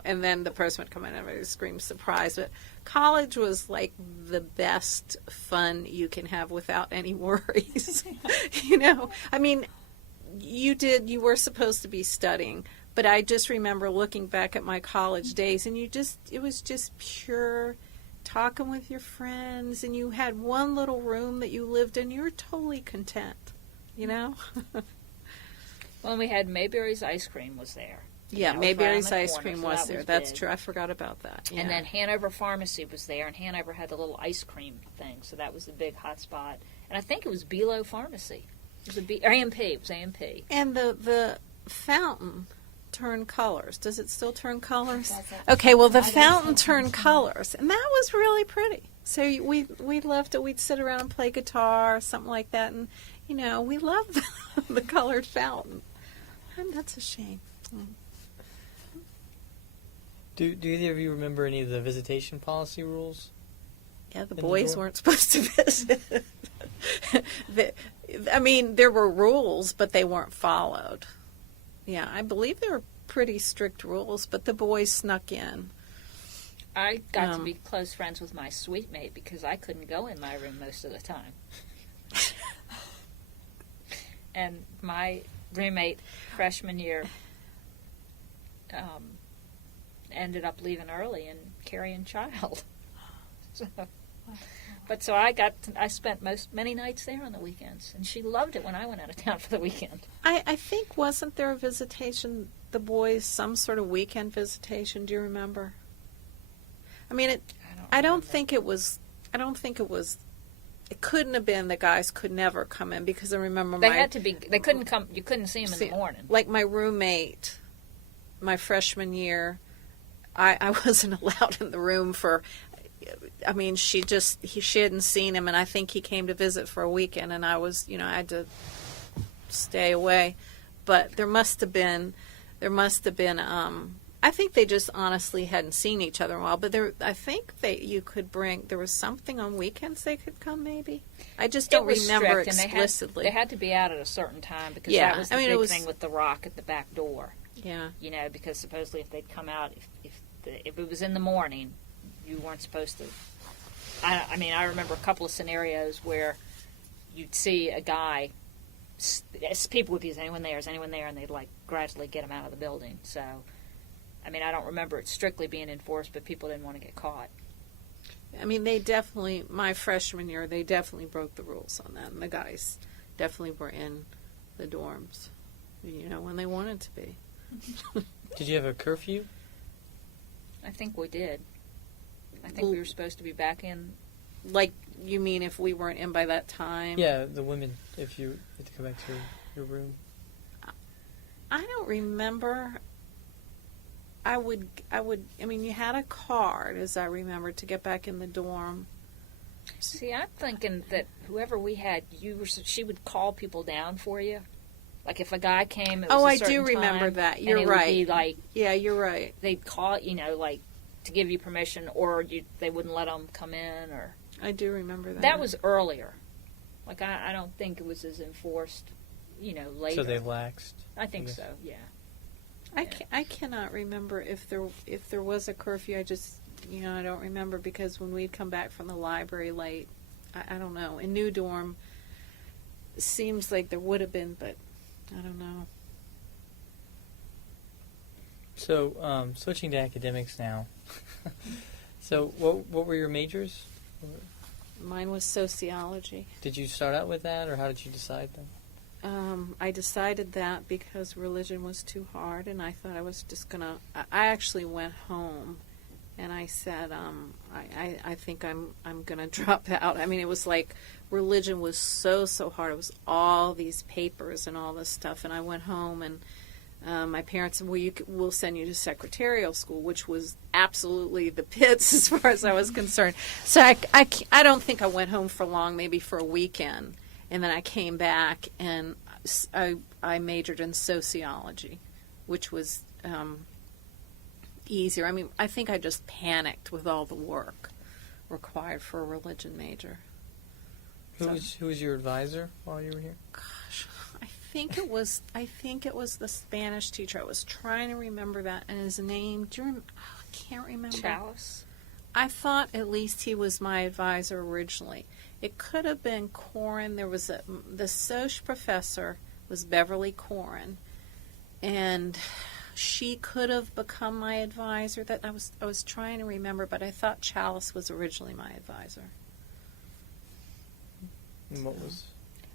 and then the person would come in and everybody would scream surprise. But college was like the best fun you can have without any worries. I mean, you were supposed to be studying, but I just remember looking back at my college days and it was just pure talking with your friends, and you had one little room that you lived in. You were totally content, Well, we had Mayberry's ice cream was there. Yeah, That was right Mayberry's on the ice corner, cream so was that there. was That's big. true. I forgot about that. Yeah. And then Hanover Pharmacy was there, and Hanover had the little ice cream thing, so that was the big hot spot. And I think it was Below Pharmacy. It was AMP. It was AMP. And the fountain turned colors. Does it still turn colors? Doesn't. Okay, well, the I don't fountain think turned so. colors, and that was really pretty. So we loved it. We'd sit around and play guitar or something like that, and we loved the colored fountain. And that's a shame. Do either of you remember any of the visitation policy rules? Yeah, the the boys door? weren't supposed to visit. I mean, there were rules, but they weren't followed. Yeah, I believe there were pretty strict rules, but the boys snuck in. I got to be close friends with my suite mate because I couldn't go in my room most of the time. And my roommate, freshman year, ended up leaving early and carrying child. So I spent many nights there on the weekends, and she loved it when I went out of town for the weekend. I think, wasn't there a visitation, the boys, some sort of weekend visitation? Do you remember? I mean, I don't think it was. It couldn't have been the guys could never come in because I remember They had to be. They couldn't come. You couldn't see them in the morning. Like my roommate, my freshman year, I wasn't allowed in the room for. I mean, she hadn't seen him, and I think he came to visit for a weekend, and I was, I had to stay away. But there must have been. I think they just honestly hadn't seen each other in a while. But I think you could bring. There was something on weekends they could come. Maybe I just don't remember strict, explicitly. And they had to be out at a certain time because Yeah, that was the I mean, big it was- thing with the rock at the back door. Yeah. Because supposedly if they'd come out, if it was in the morning, you weren't supposed to. I mean, I remember a couple of scenarios where you'd see a guy. People would be, is anyone there? Is anyone there? And they'd like gradually get him out of the building. So, I mean, I don't remember it strictly being enforced, but people didn't want to get caught. I mean, they definitely, my freshman year, they definitely broke the rules on that. And the guys definitely were in the dorms, when they wanted to be. Did you have a curfew? I think we did. I think we were supposed to be back in. Like, you mean if we weren't in by that time? Yeah, the women, if you had to come back to your room. I don't remember. I mean, you had a card, as I remember, to get back in the dorm. See, I'm thinking that whoever we had, she would call people down for you. Like if a guy came, it was I a certain do remember time, that. You're and it right. Would be like, yeah, you're right. They'd call, like to give you permission, or they wouldn't let them come in, or. I do remember that. That was earlier. Like I don't think it was as enforced, later. So they laxed. I think so. Yeah. I cannot remember if there was a curfew. I just I don't remember, because when we'd come back from the library late, I don't know. In New Dorm, it seems like there would have been, but I don't know. So switching to academics now. So what were your majors? Mine was sociology. Did you start out with that, or how did you decide them? I decided that because religion was too hard, and I thought I was just gonna. I actually went home, and I said, I think I'm gonna drop out. I mean, it was like religion was so hard. It was all these papers and all this stuff, and I went home, and my parents said, well, we'll send you to secretarial school, which was absolutely the pits as far as I was concerned. So I don't think I went home for long, maybe for a weekend. And then I came back, and I majored in sociology, which was easier. I mean, I think I just panicked with all the work required for a religion major. Who was your advisor while you were here? Gosh, I think it was the Spanish teacher. I was trying to remember that, and his name. I can't remember. Chalice. I thought at least he was my advisor originally. It could have been Corin. There was the Soch professor was Beverly Corin, and she could have become my advisor. That I was trying to remember, but I thought Chalice was originally my advisor. And what was?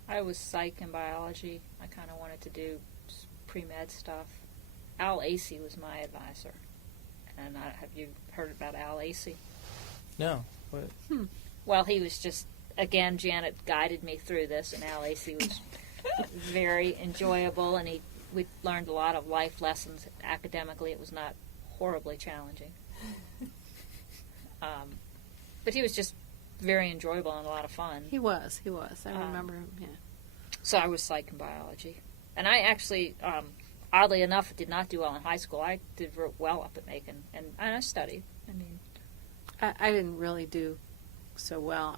I was psych and biology. I kind of wanted to do pre-med stuff. Al Acey was my advisor. And have you heard about Al Acey? No. What? Well, he was just, again, Janet guided me through this, and Al Acey was very enjoyable, and we learned a lot of life lessons academically. It was not horribly challenging. But he was just very enjoyable and a lot of fun. He was. I remember him, yeah. So I was psych and biology. And I actually, oddly enough, did not do well in high school. I did well up at Macon, and I studied. I mean, I didn't really do so well.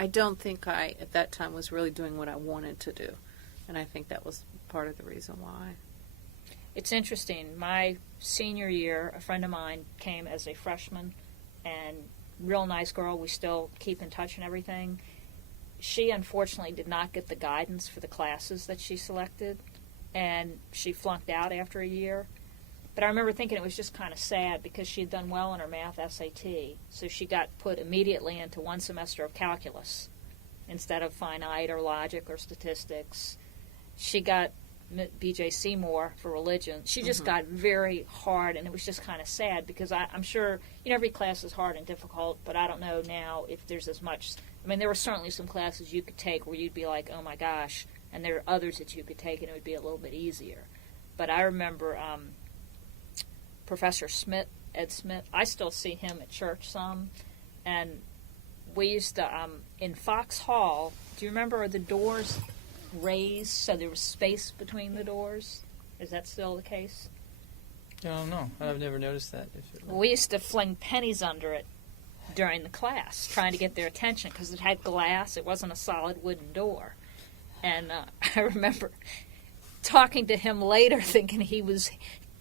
I don't think I, at that time, was really doing what I wanted to do. And I think that was part of the reason why. It's interesting. My senior year, a friend of mine came as a freshman, and real nice girl. We still keep in touch and everything. She, unfortunately, did not get the guidance for the classes that she selected, and she flunked out after a year. But I remember thinking it was just kind of sad because she had done well in her math SAT, so she got put immediately into one semester of calculus instead of finite or logic or statistics. She got B.J. Seymour for religion. She just got very hard, and it was just kind of sad because I'm sure, every class is hard and difficult, but I don't know now if there's as much. I mean, there were certainly some classes you could take where you'd be like, oh my gosh, and there are others that you could take and it would be a little bit easier. But I remember Professor Smith, Ed Smith, I still see him at church some, and we used to, in Fox Hall, do you remember the doors raised so there was space between the doors? Is that still the case? I don't know. I've never noticed that. Well, we used to fling pennies under it during the class, trying to get their attention because it had glass. It wasn't a solid wooden door. And I remember talking to him later thinking he was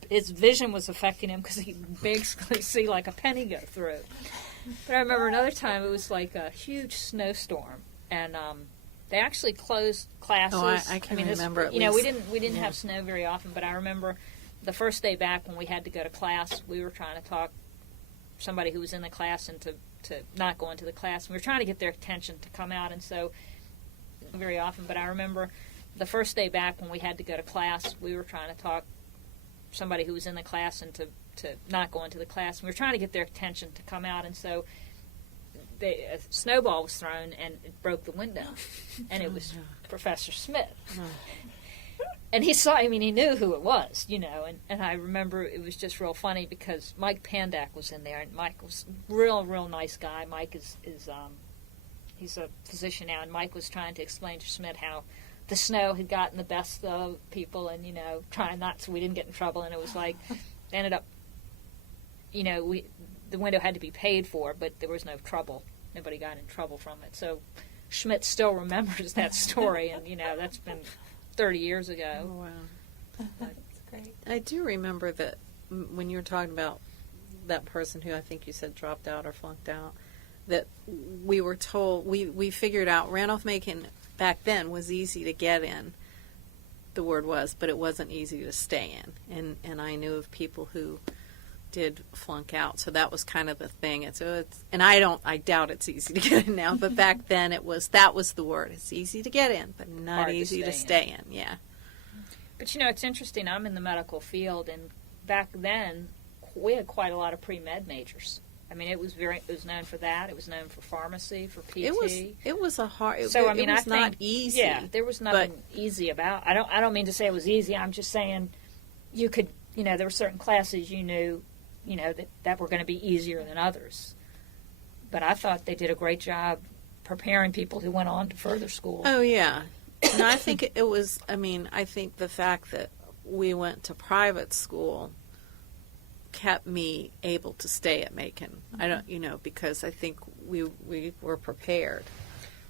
his vision was affecting him because he could basically see like a penny go through. But I remember another time it was like a huge snowstorm, and they actually closed classes. Oh, I can remember. At you know, least. we didn't have snow very often, but I remember the first day back when we had to go to class, we were trying to talk somebody who was in the class into to not go into the class. And we were trying to get their attention to come out, and so very often. But I remember the first day back when we had to go to class, we were trying to talk somebody who was in the class into to not go into the class. And we were trying to get their attention to come out, and so a snowball was thrown and it broke the window, and it was Professor Smith. And he saw, I mean, he knew who it was, you know, and I remember it was just real funny because Mike Pandak was in there, and Mike was real nice guy. Mike is he's a physician now, and Mike was trying to explain to Schmidt how the snow had gotten the best of people, and, you know, trying not so we didn't get in trouble, and it was like, ended up, you know, the window had to be paid for, but there was no trouble. Nobody got in trouble from it. So Schmidt still remembers that story, and, you know, that's been 30 years ago. Oh, wow. That's great. I do remember that when you were talking about that person who I think you said dropped out or flunked out, that we were told, we figured out Randolph-Macon back then was easy to get in, the word was, but it wasn't easy to stay in. And I knew of people who did flunk out, so that was kind of the thing. And I doubt it's easy to get in now, but back then that was the word. It's easy to get in, but not Hard easy to stay in. Yeah. But, you know, it's interesting. I'm in the medical field, and back then we had quite a lot of pre-med majors. I mean, it was known for that. It was known for pharmacy, for PT. It was a hard. So I mean, it was I think, not easy. Yeah, there was nothing easy about. I don't mean to say it was easy. I'm just saying you could. You know, there were certain classes you knew, you know, that were going to be easier than others. But I thought they did a great job preparing people who went on to further school. Oh yeah, and I think it was. I mean, I think the fact that we went to private school kept me able to stay at Macon. I don't, you know, because I think we were prepared.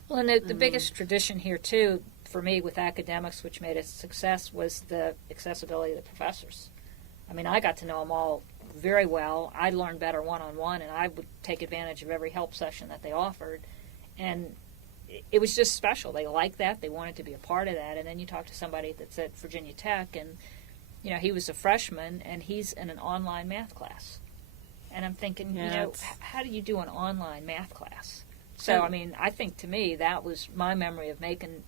Well, and the biggest tradition here, too, for me with academics, which made it a success, was the accessibility of the professors. I mean, I got to know them all very well. I learned better one-on-one, and I would take advantage of every help session that they offered. And it was just special. They liked that. They wanted to be a part of that. And then you talk to somebody that's at Virginia Tech, and you know, he was a freshman, and he's in an online math class. And I'm thinking, you know, how do you do an online math class? So, I mean, I think to me that was my memory of Macon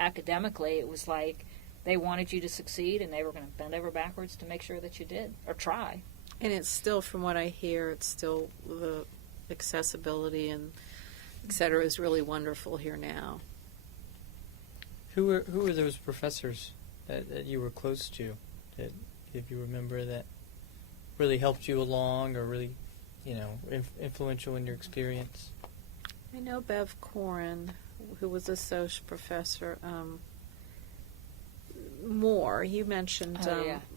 academically. It was like they wanted you to succeed, and they were going to bend over backwards to make sure that you did, or try. And it's still, from what I hear, it's still the accessibility and et cetera is really wonderful here now. Who were those professors that you were close to? That, if you remember, that really helped you along, or really, you know, influential in your experience? I know Bev Corin, who was a social professor. Moore, you mentioned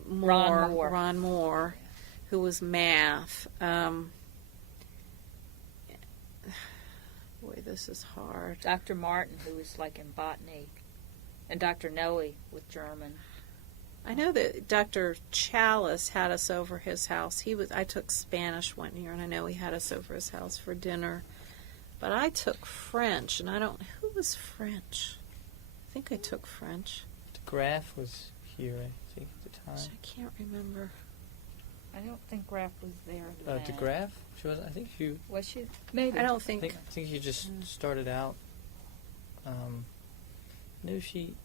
Ron Moore, who was math. Boy, this is hard. Dr. Martin, who was like in botany, and Dr. Noe with German. I know that Dr. Chalice had us over his house. I took Spanish one year, and I know he had us over his house for dinner. But I took French, and who was French? I think I took French. DeGraff was here, I think, at the time. I can't remember. I don't think Graff was there. DeGraff? She was. I think she Was she? Maybe. I don't think. I think she just started out. I knew she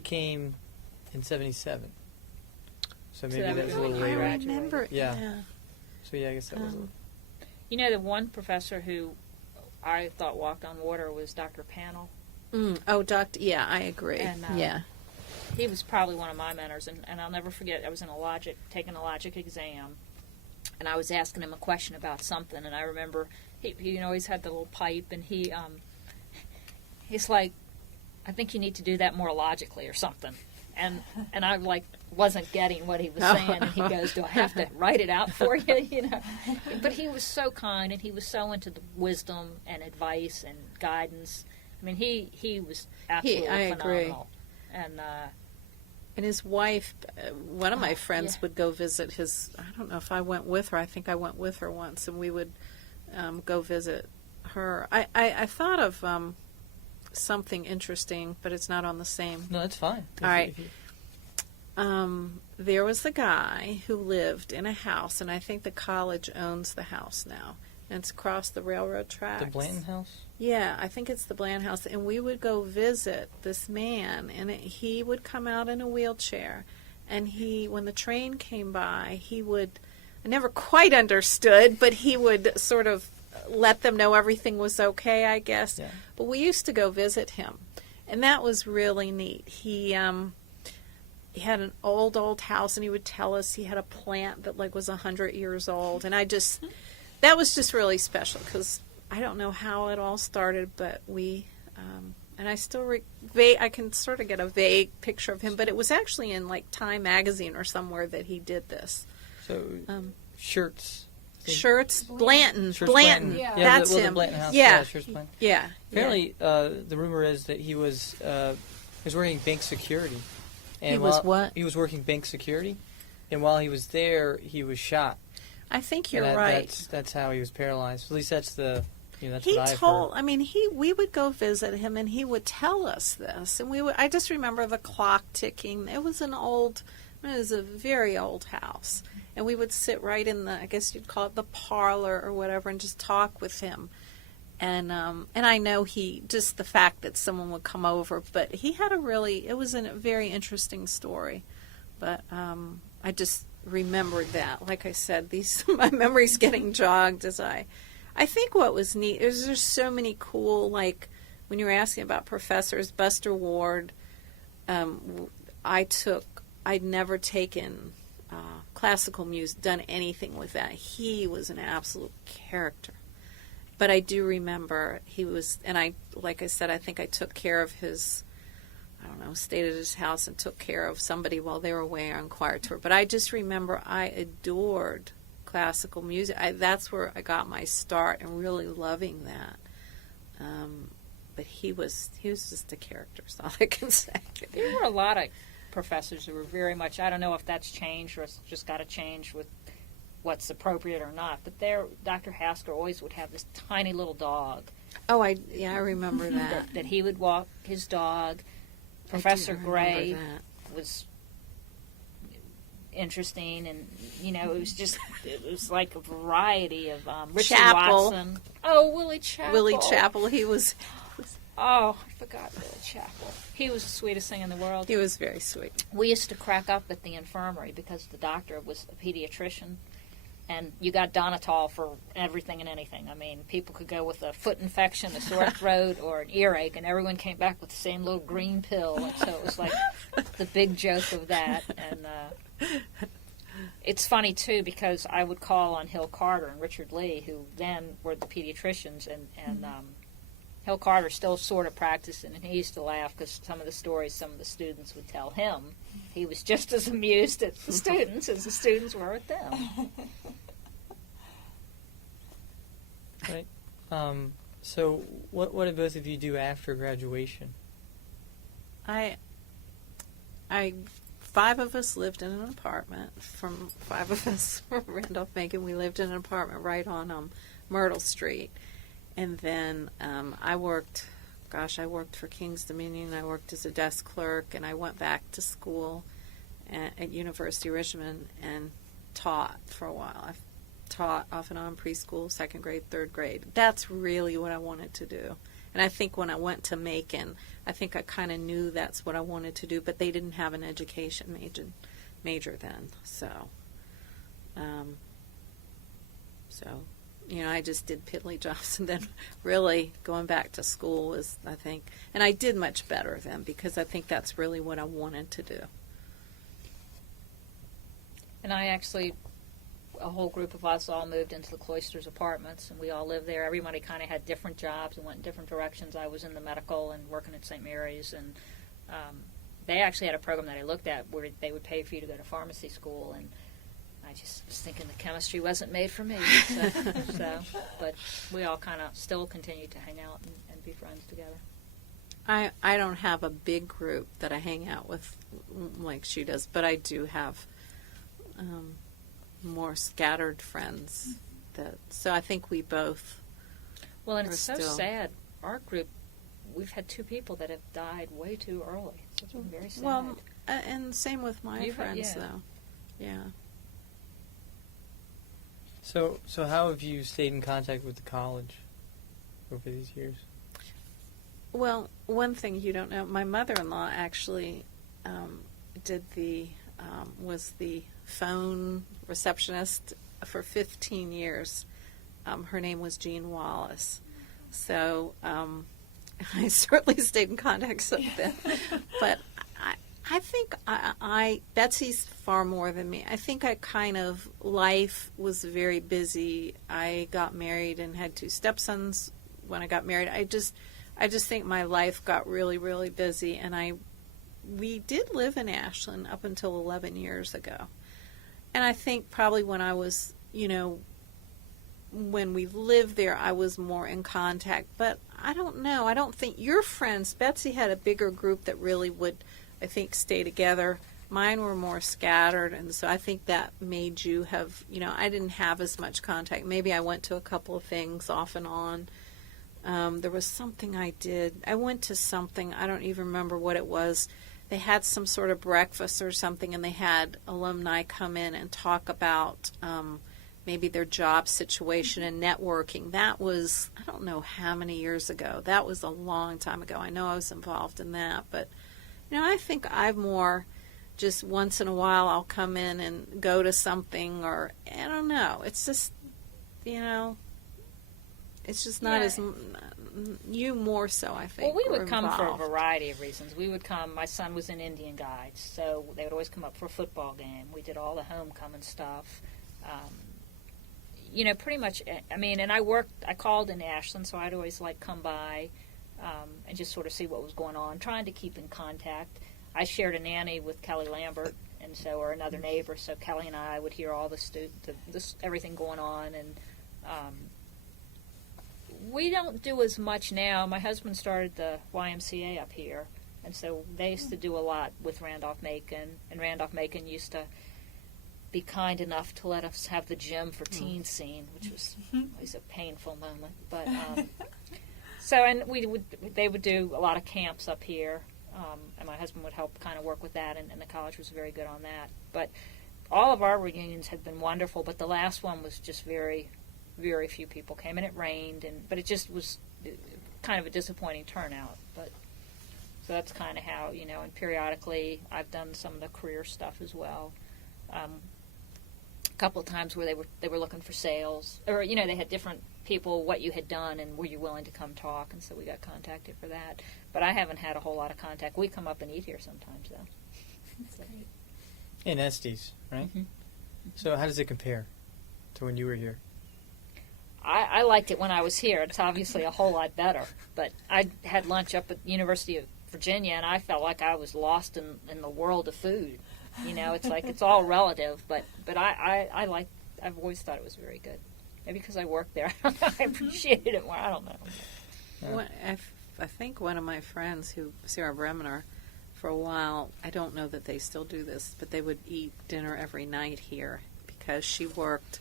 came in '77. So maybe that that was a was little when you later. I remember. Yeah. So yeah, I guess that was. You know, the one professor who I thought walked on water was Dr. Panel. Oh, Doctor. Yeah, I agree. And, yeah. He was probably one of my mentors, and I'll never forget, I was taking a logic exam, and I was asking him a question about something, and I remember he always had the little pipe, and he's like, I think you need to do that more logically or something. And I like wasn't getting what he was saying, and he goes, "Do I have to write it out for you?" You know. But he was so kind, and he was so into the wisdom and advice and guidance. I mean, he was absolutely phenomenal. I agree. And And his wife, one of my friends would go visit his, I don't know if I went with her. I think I went with her once, and we would go visit her. I thought of something interesting, but it's not on the same. No, that's fine. All right. There was a guy who lived in a house, and I think the college owns the house now. And it's across the railroad tracks. The Blanton house? Yeah, I think it's the Bland house. And we would go visit this man, and he would come out in a wheelchair. And when the train came by, he would, I never quite understood, but he would sort of let them know everything was okay, I guess. Yeah. But we used to go visit him, and that was really neat. He had an old house, and he would tell us he had a plant that was 100 years old. And that was just really special, because I don't know how it all started, but we, and I still, I can sort of get a vague picture of him, but it was actually in Time magazine or somewhere that he did this. So, shirts. Shirts, Blanton. Shirts Blanton. Yeah. That's the him. Blanton house. Yeah. Shirts Blanton. Yeah. Apparently, the rumor is that he was working bank security. And He was what? He was working bank security, and while he was there, he was shot. I think you're And right. That's how he was paralyzed. At least that's the, that's He what I've told, heard. we would go visit him, and he would tell us this, and I just remember the clock ticking. It was a very old house, and we would sit right in the, I guess you'd call it the parlor or whatever, and just talk with him. And I know just the fact that someone would come over, but he had it was a very interesting story. But I just remembered that. Like I said, my memory's getting jogged as I think what was neat is there's so many cool, when you were asking about professors, Buster Ward, I'd never taken classical music, done anything with that. He was an absolute character. But I do remember he was, and like I said, I think I took care of stayed at his house and took care of somebody while they were away on choir tour. But I just remember I adored classical music. That's where I got my start and really loving that. But he was just a character, is all I can say. There were a lot of professors who were very much, I don't know if that's changed or it's just got to change with what's appropriate or not, but Dr. Hasker always would have this tiny little dog. Oh, I remember that. that he would walk his dog. Professor Gray was interesting, and it was like a variety of Richard Chapel. Watson. Oh, Willie Chapel. Willie Chapel, he was. Oh, I forgot Willie Chapel. He was the sweetest thing in the world. He was very sweet. We used to crack up at the infirmary because the doctor was a pediatrician, and you got Donatol for everything and anything. I mean, people could go with a foot infection, a sore throat, or an earache, and everyone came back with the same little green pill. And so it was like the big joke of that. And it's funny, too, because I would call on Hill Carter and Richard Lee, who then were the pediatricians, and Hill Carter still sort of practicing, and he used to laugh because some of the stories some of the students would tell him, he was just as amused at the students as the students were at them. Right. So what did both of you do after graduation? Five of us lived in an apartment. From five of us from Randolph-Macon, we lived in an apartment right on Myrtle Street. And then I worked for King's Dominion. I worked as a desk clerk, and I went back to school at University of Richmond and taught for a while. I taught off and on preschool, second grade, third grade. That's really what I wanted to do. And I think when I went to Macon, I think I kind of knew that's what I wanted to do, but they didn't have an education major then. So, I just did piddly jobs, and then really going back to school was, I think, and I did much better then because I think that's really what I wanted to do. And I actually, a whole group of us all moved into the Cloisters apartments, and we all lived there. Everybody kind of had different jobs and went in different directions. I was in the medical and working at St. Mary's, and they actually had a program that I looked at where they would pay for you to go to pharmacy school, and I just was thinking the chemistry wasn't made for me. But we all kind of still continued to hang out and be friends together. I don't have a big group that I hang out with like she does, but I do have more scattered friends. So I think we both. Well, and it's so still sad. Our group, we've had 2 people that have died way too early. So it's been very sad. Well, and same with my You've had- friends, yeah. though. Yeah. So how have you stayed in contact with the college over these years? Well, one thing you don't know, my mother-in-law actually was the phone receptionist for 15 years. Her name was Jean Wallace. So I certainly stayed in contact with them. But I think Betsy's far more than me. I think life was very busy. I got married and had 2 stepsons when I got married. I just think my life got really, really busy, and we did live in Ashland up until 11 years ago. And I think probably when I was, when we lived there, I was more in contact. But I don't know. I don't think your friends, Betsy had a bigger group that really would, I think, stay together. Mine were more scattered, and so I think that made you have, I didn't have as much contact. Maybe I went to a couple of things off and on. There was something I did. I went to something. I don't even remember what it was. They had some sort of breakfast or something, and they had alumni come in and talk about maybe their job situation and networking. That was, I don't know how many years ago. That was a long time ago. I know I was involved in that, but I think I'm more just once in a while I'll come in and go to something, or I don't know. It's just, it's just not as you more so, I think. Well, we would were come for a involved. variety of reasons. We would come. My son was in Indian Guides, so they would always come up for a football game. We did all the homecoming stuff. Pretty much. I mean, and I called in Ashland, so I'd always come by and just sort of see what was going on, trying to keep in contact. I shared a nanny with Kelly Lambert, and or another neighbor. So Kelly and I would hear all everything going on, and we don't do as much now. My husband started the YMCA up here, and so they used to do a lot with Randolph-Macon, and Randolph-Macon used to be kind enough to let us have the gym for teen scene, which was always a painful moment. But and they would do a lot of camps up here, and my husband would help kind of work with that, and the college was very good on that. But all of our reunions have been wonderful, but the last one was just very, very few people came, and it rained, but it just was kind of a disappointing turnout. But so that's kind of how, and periodically I've done some of the career stuff as well. A couple of times where they were looking for sales, or they had different people, what you had done, and were you willing to come talk, and so we got contacted for that. But I haven't had a whole lot of contact. We come up and eat here sometimes, though. That's great. In Estes, right? Mm-hmm. So how does it compare to when you were here? I liked it when I was here. It's obviously a whole lot better. But I had lunch up at the University of Virginia, and I felt like I was lost in the world of food. It's it's all relative. But I like. I've always thought it was very good. Maybe because I worked there. I appreciated it more. I don't know. Yeah. I think one of my friends, Sarah Bremner, for a while, I don't know that they still do this, but they would eat dinner every night here because she worked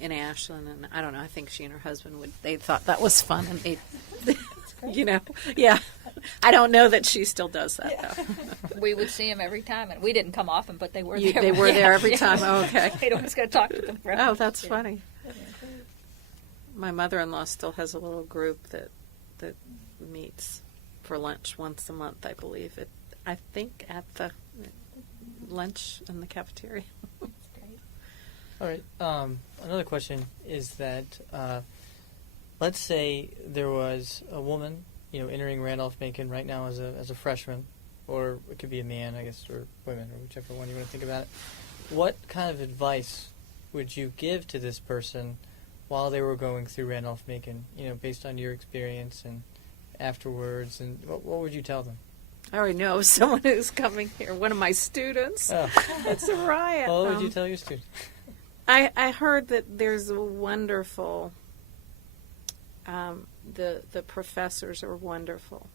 in Ashland, and I don't know, I think she and her husband they thought that was fun, and they, yeah. I don't know that she still does that, though. We would see them every time, and we didn't come often, but they were there. They were there every time? Oh, okay. They'd always go talk to them. Oh, that's funny. My mother-in-law still has a little group that meets for lunch once a month, I believe. I think at the lunch in the cafeteria. All right. Another question is that let's say there was a woman, entering Randolph-Macon right now as a freshman, or it could be a man, I guess, or women, or whichever one you want to think about it. What kind of advice would you give to this person while they were going through Randolph-Macon, based on your experience and afterwards, and what would you tell them? I already know someone who's coming here, one of my students. Oh. It's a riot. Well, what would you tell your students? I heard that there's a wonderful, the professors are wonderful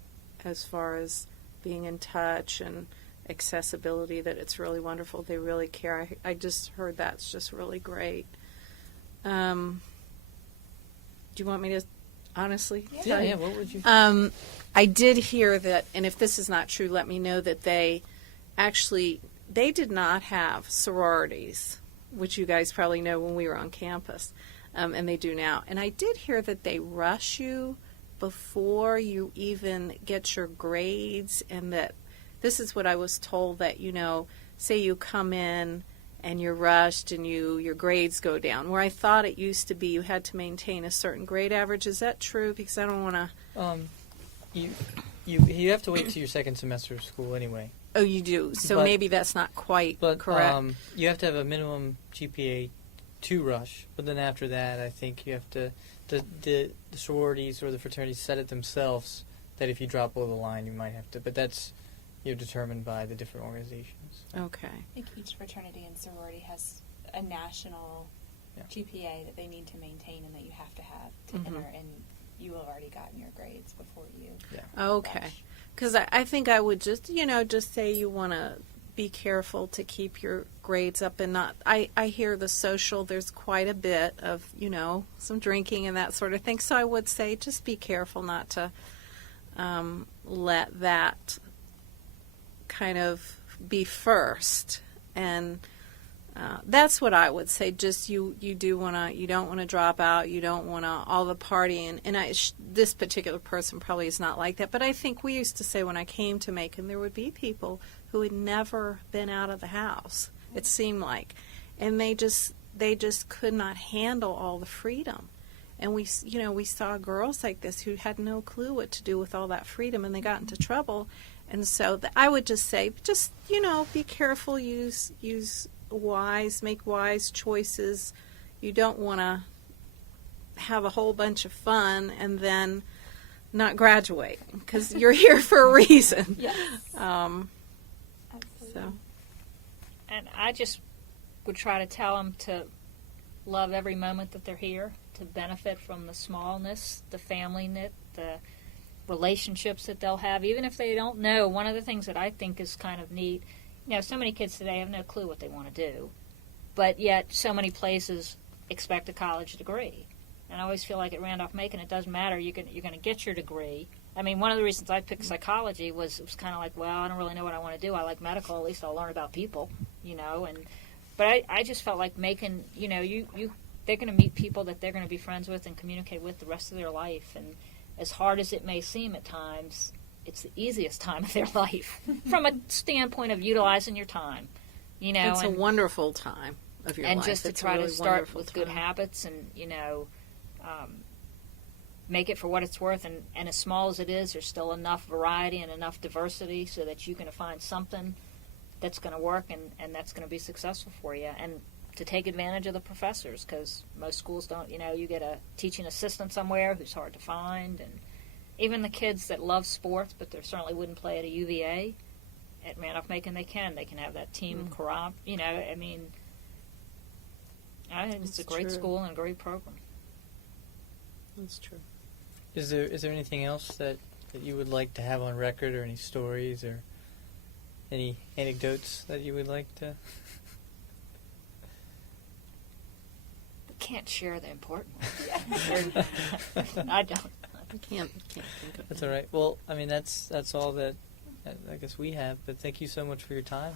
as far as being in touch and accessibility, that it's really wonderful. They really care. I just heard that's just really great. Do you want me to honestly tell you? Yeah, what would you... I did hear that, and if this is not true, let me know, that they did not have sororities, which you guys probably know when we were on campus, and they do now. And I did hear that they rush you before you even get your grades, and that this is what I was told, that, say you come in and you're rushed and your grades go down, where I thought it used to be you had to maintain a certain grade average. Is that true? Because I don't want to... You have to wait till your second semester of school anyway. Oh, you do. So But- maybe that's not quite But correct. you have to have a minimum GPA to rush. But then after that, I think you have to... The sororities or the fraternities set it themselves that if you drop below the line, you might have to. But that's determined by the different organizations. Okay. I think each fraternity and sorority has a national GPA that they need to maintain and that you have to have to enter, and you will have already gotten your grades before you. Okay. rush. Because I think I would just say you want to be careful to keep your grades up and not... I hear the social, there's quite a bit of, some drinking and that sort of thing. So I would say just be careful not to let that kind of be first. And that's what I would say. Just you don't want to drop out. You don't want to all the partying. And this particular person probably is not like that. But I think we used to say when I came to Macon, there would be people who had never been out of the house. It seemed like, and they just could not handle all the freedom. And we saw girls like this who had no clue what to do with all that freedom, and they got into trouble. And so I would just say, be careful, make wise choices. You don't want to have a whole bunch of fun and then not graduate, because you're here for a reason. Yes. So And I just would try to tell them to love every moment that they're here, to benefit from the smallness, the family knit, the relationships that they'll have, even if they don't know. One of the things that I think is kind of neat, so many kids today have no clue what they want to do, but yet so many places expect a college degree. And I always feel like at Randolph-Macon, it doesn't matter. You're going to get your degree. I mean, one of the reasons I picked psychology was it was kind of like, well, I don't really know what I want to do. I like medical. At least I'll learn about people, But I just felt like Macon, they're going to meet people that they're going to be friends with and communicate with the rest of their life. And as hard as it may seem at times, it's the easiest time of their life from a standpoint of utilizing your time. it's a wonderful time of your life. And just to It's a try really to start wonderful with good time. habits and, make it for what it's worth. And as small as it is, there's still enough variety and enough diversity so that you can find something that's going to work and that's going to be successful for you. And to take advantage of the professors, because most schools don't, you get a teaching assistant somewhere who's hard to find. And even the kids that love sports, but they certainly wouldn't play at a UVA, at Randolph-Macon they can have that team corrupt, I think it's a great true. school and a great program. That's true. Is there anything else that you would like to have on record, or any stories or any anecdotes that you would like to? Can't share the important ones. I don't. I can't think of That's all right. Well, I mean, that's all that I guess we have. But thank you so much for your time.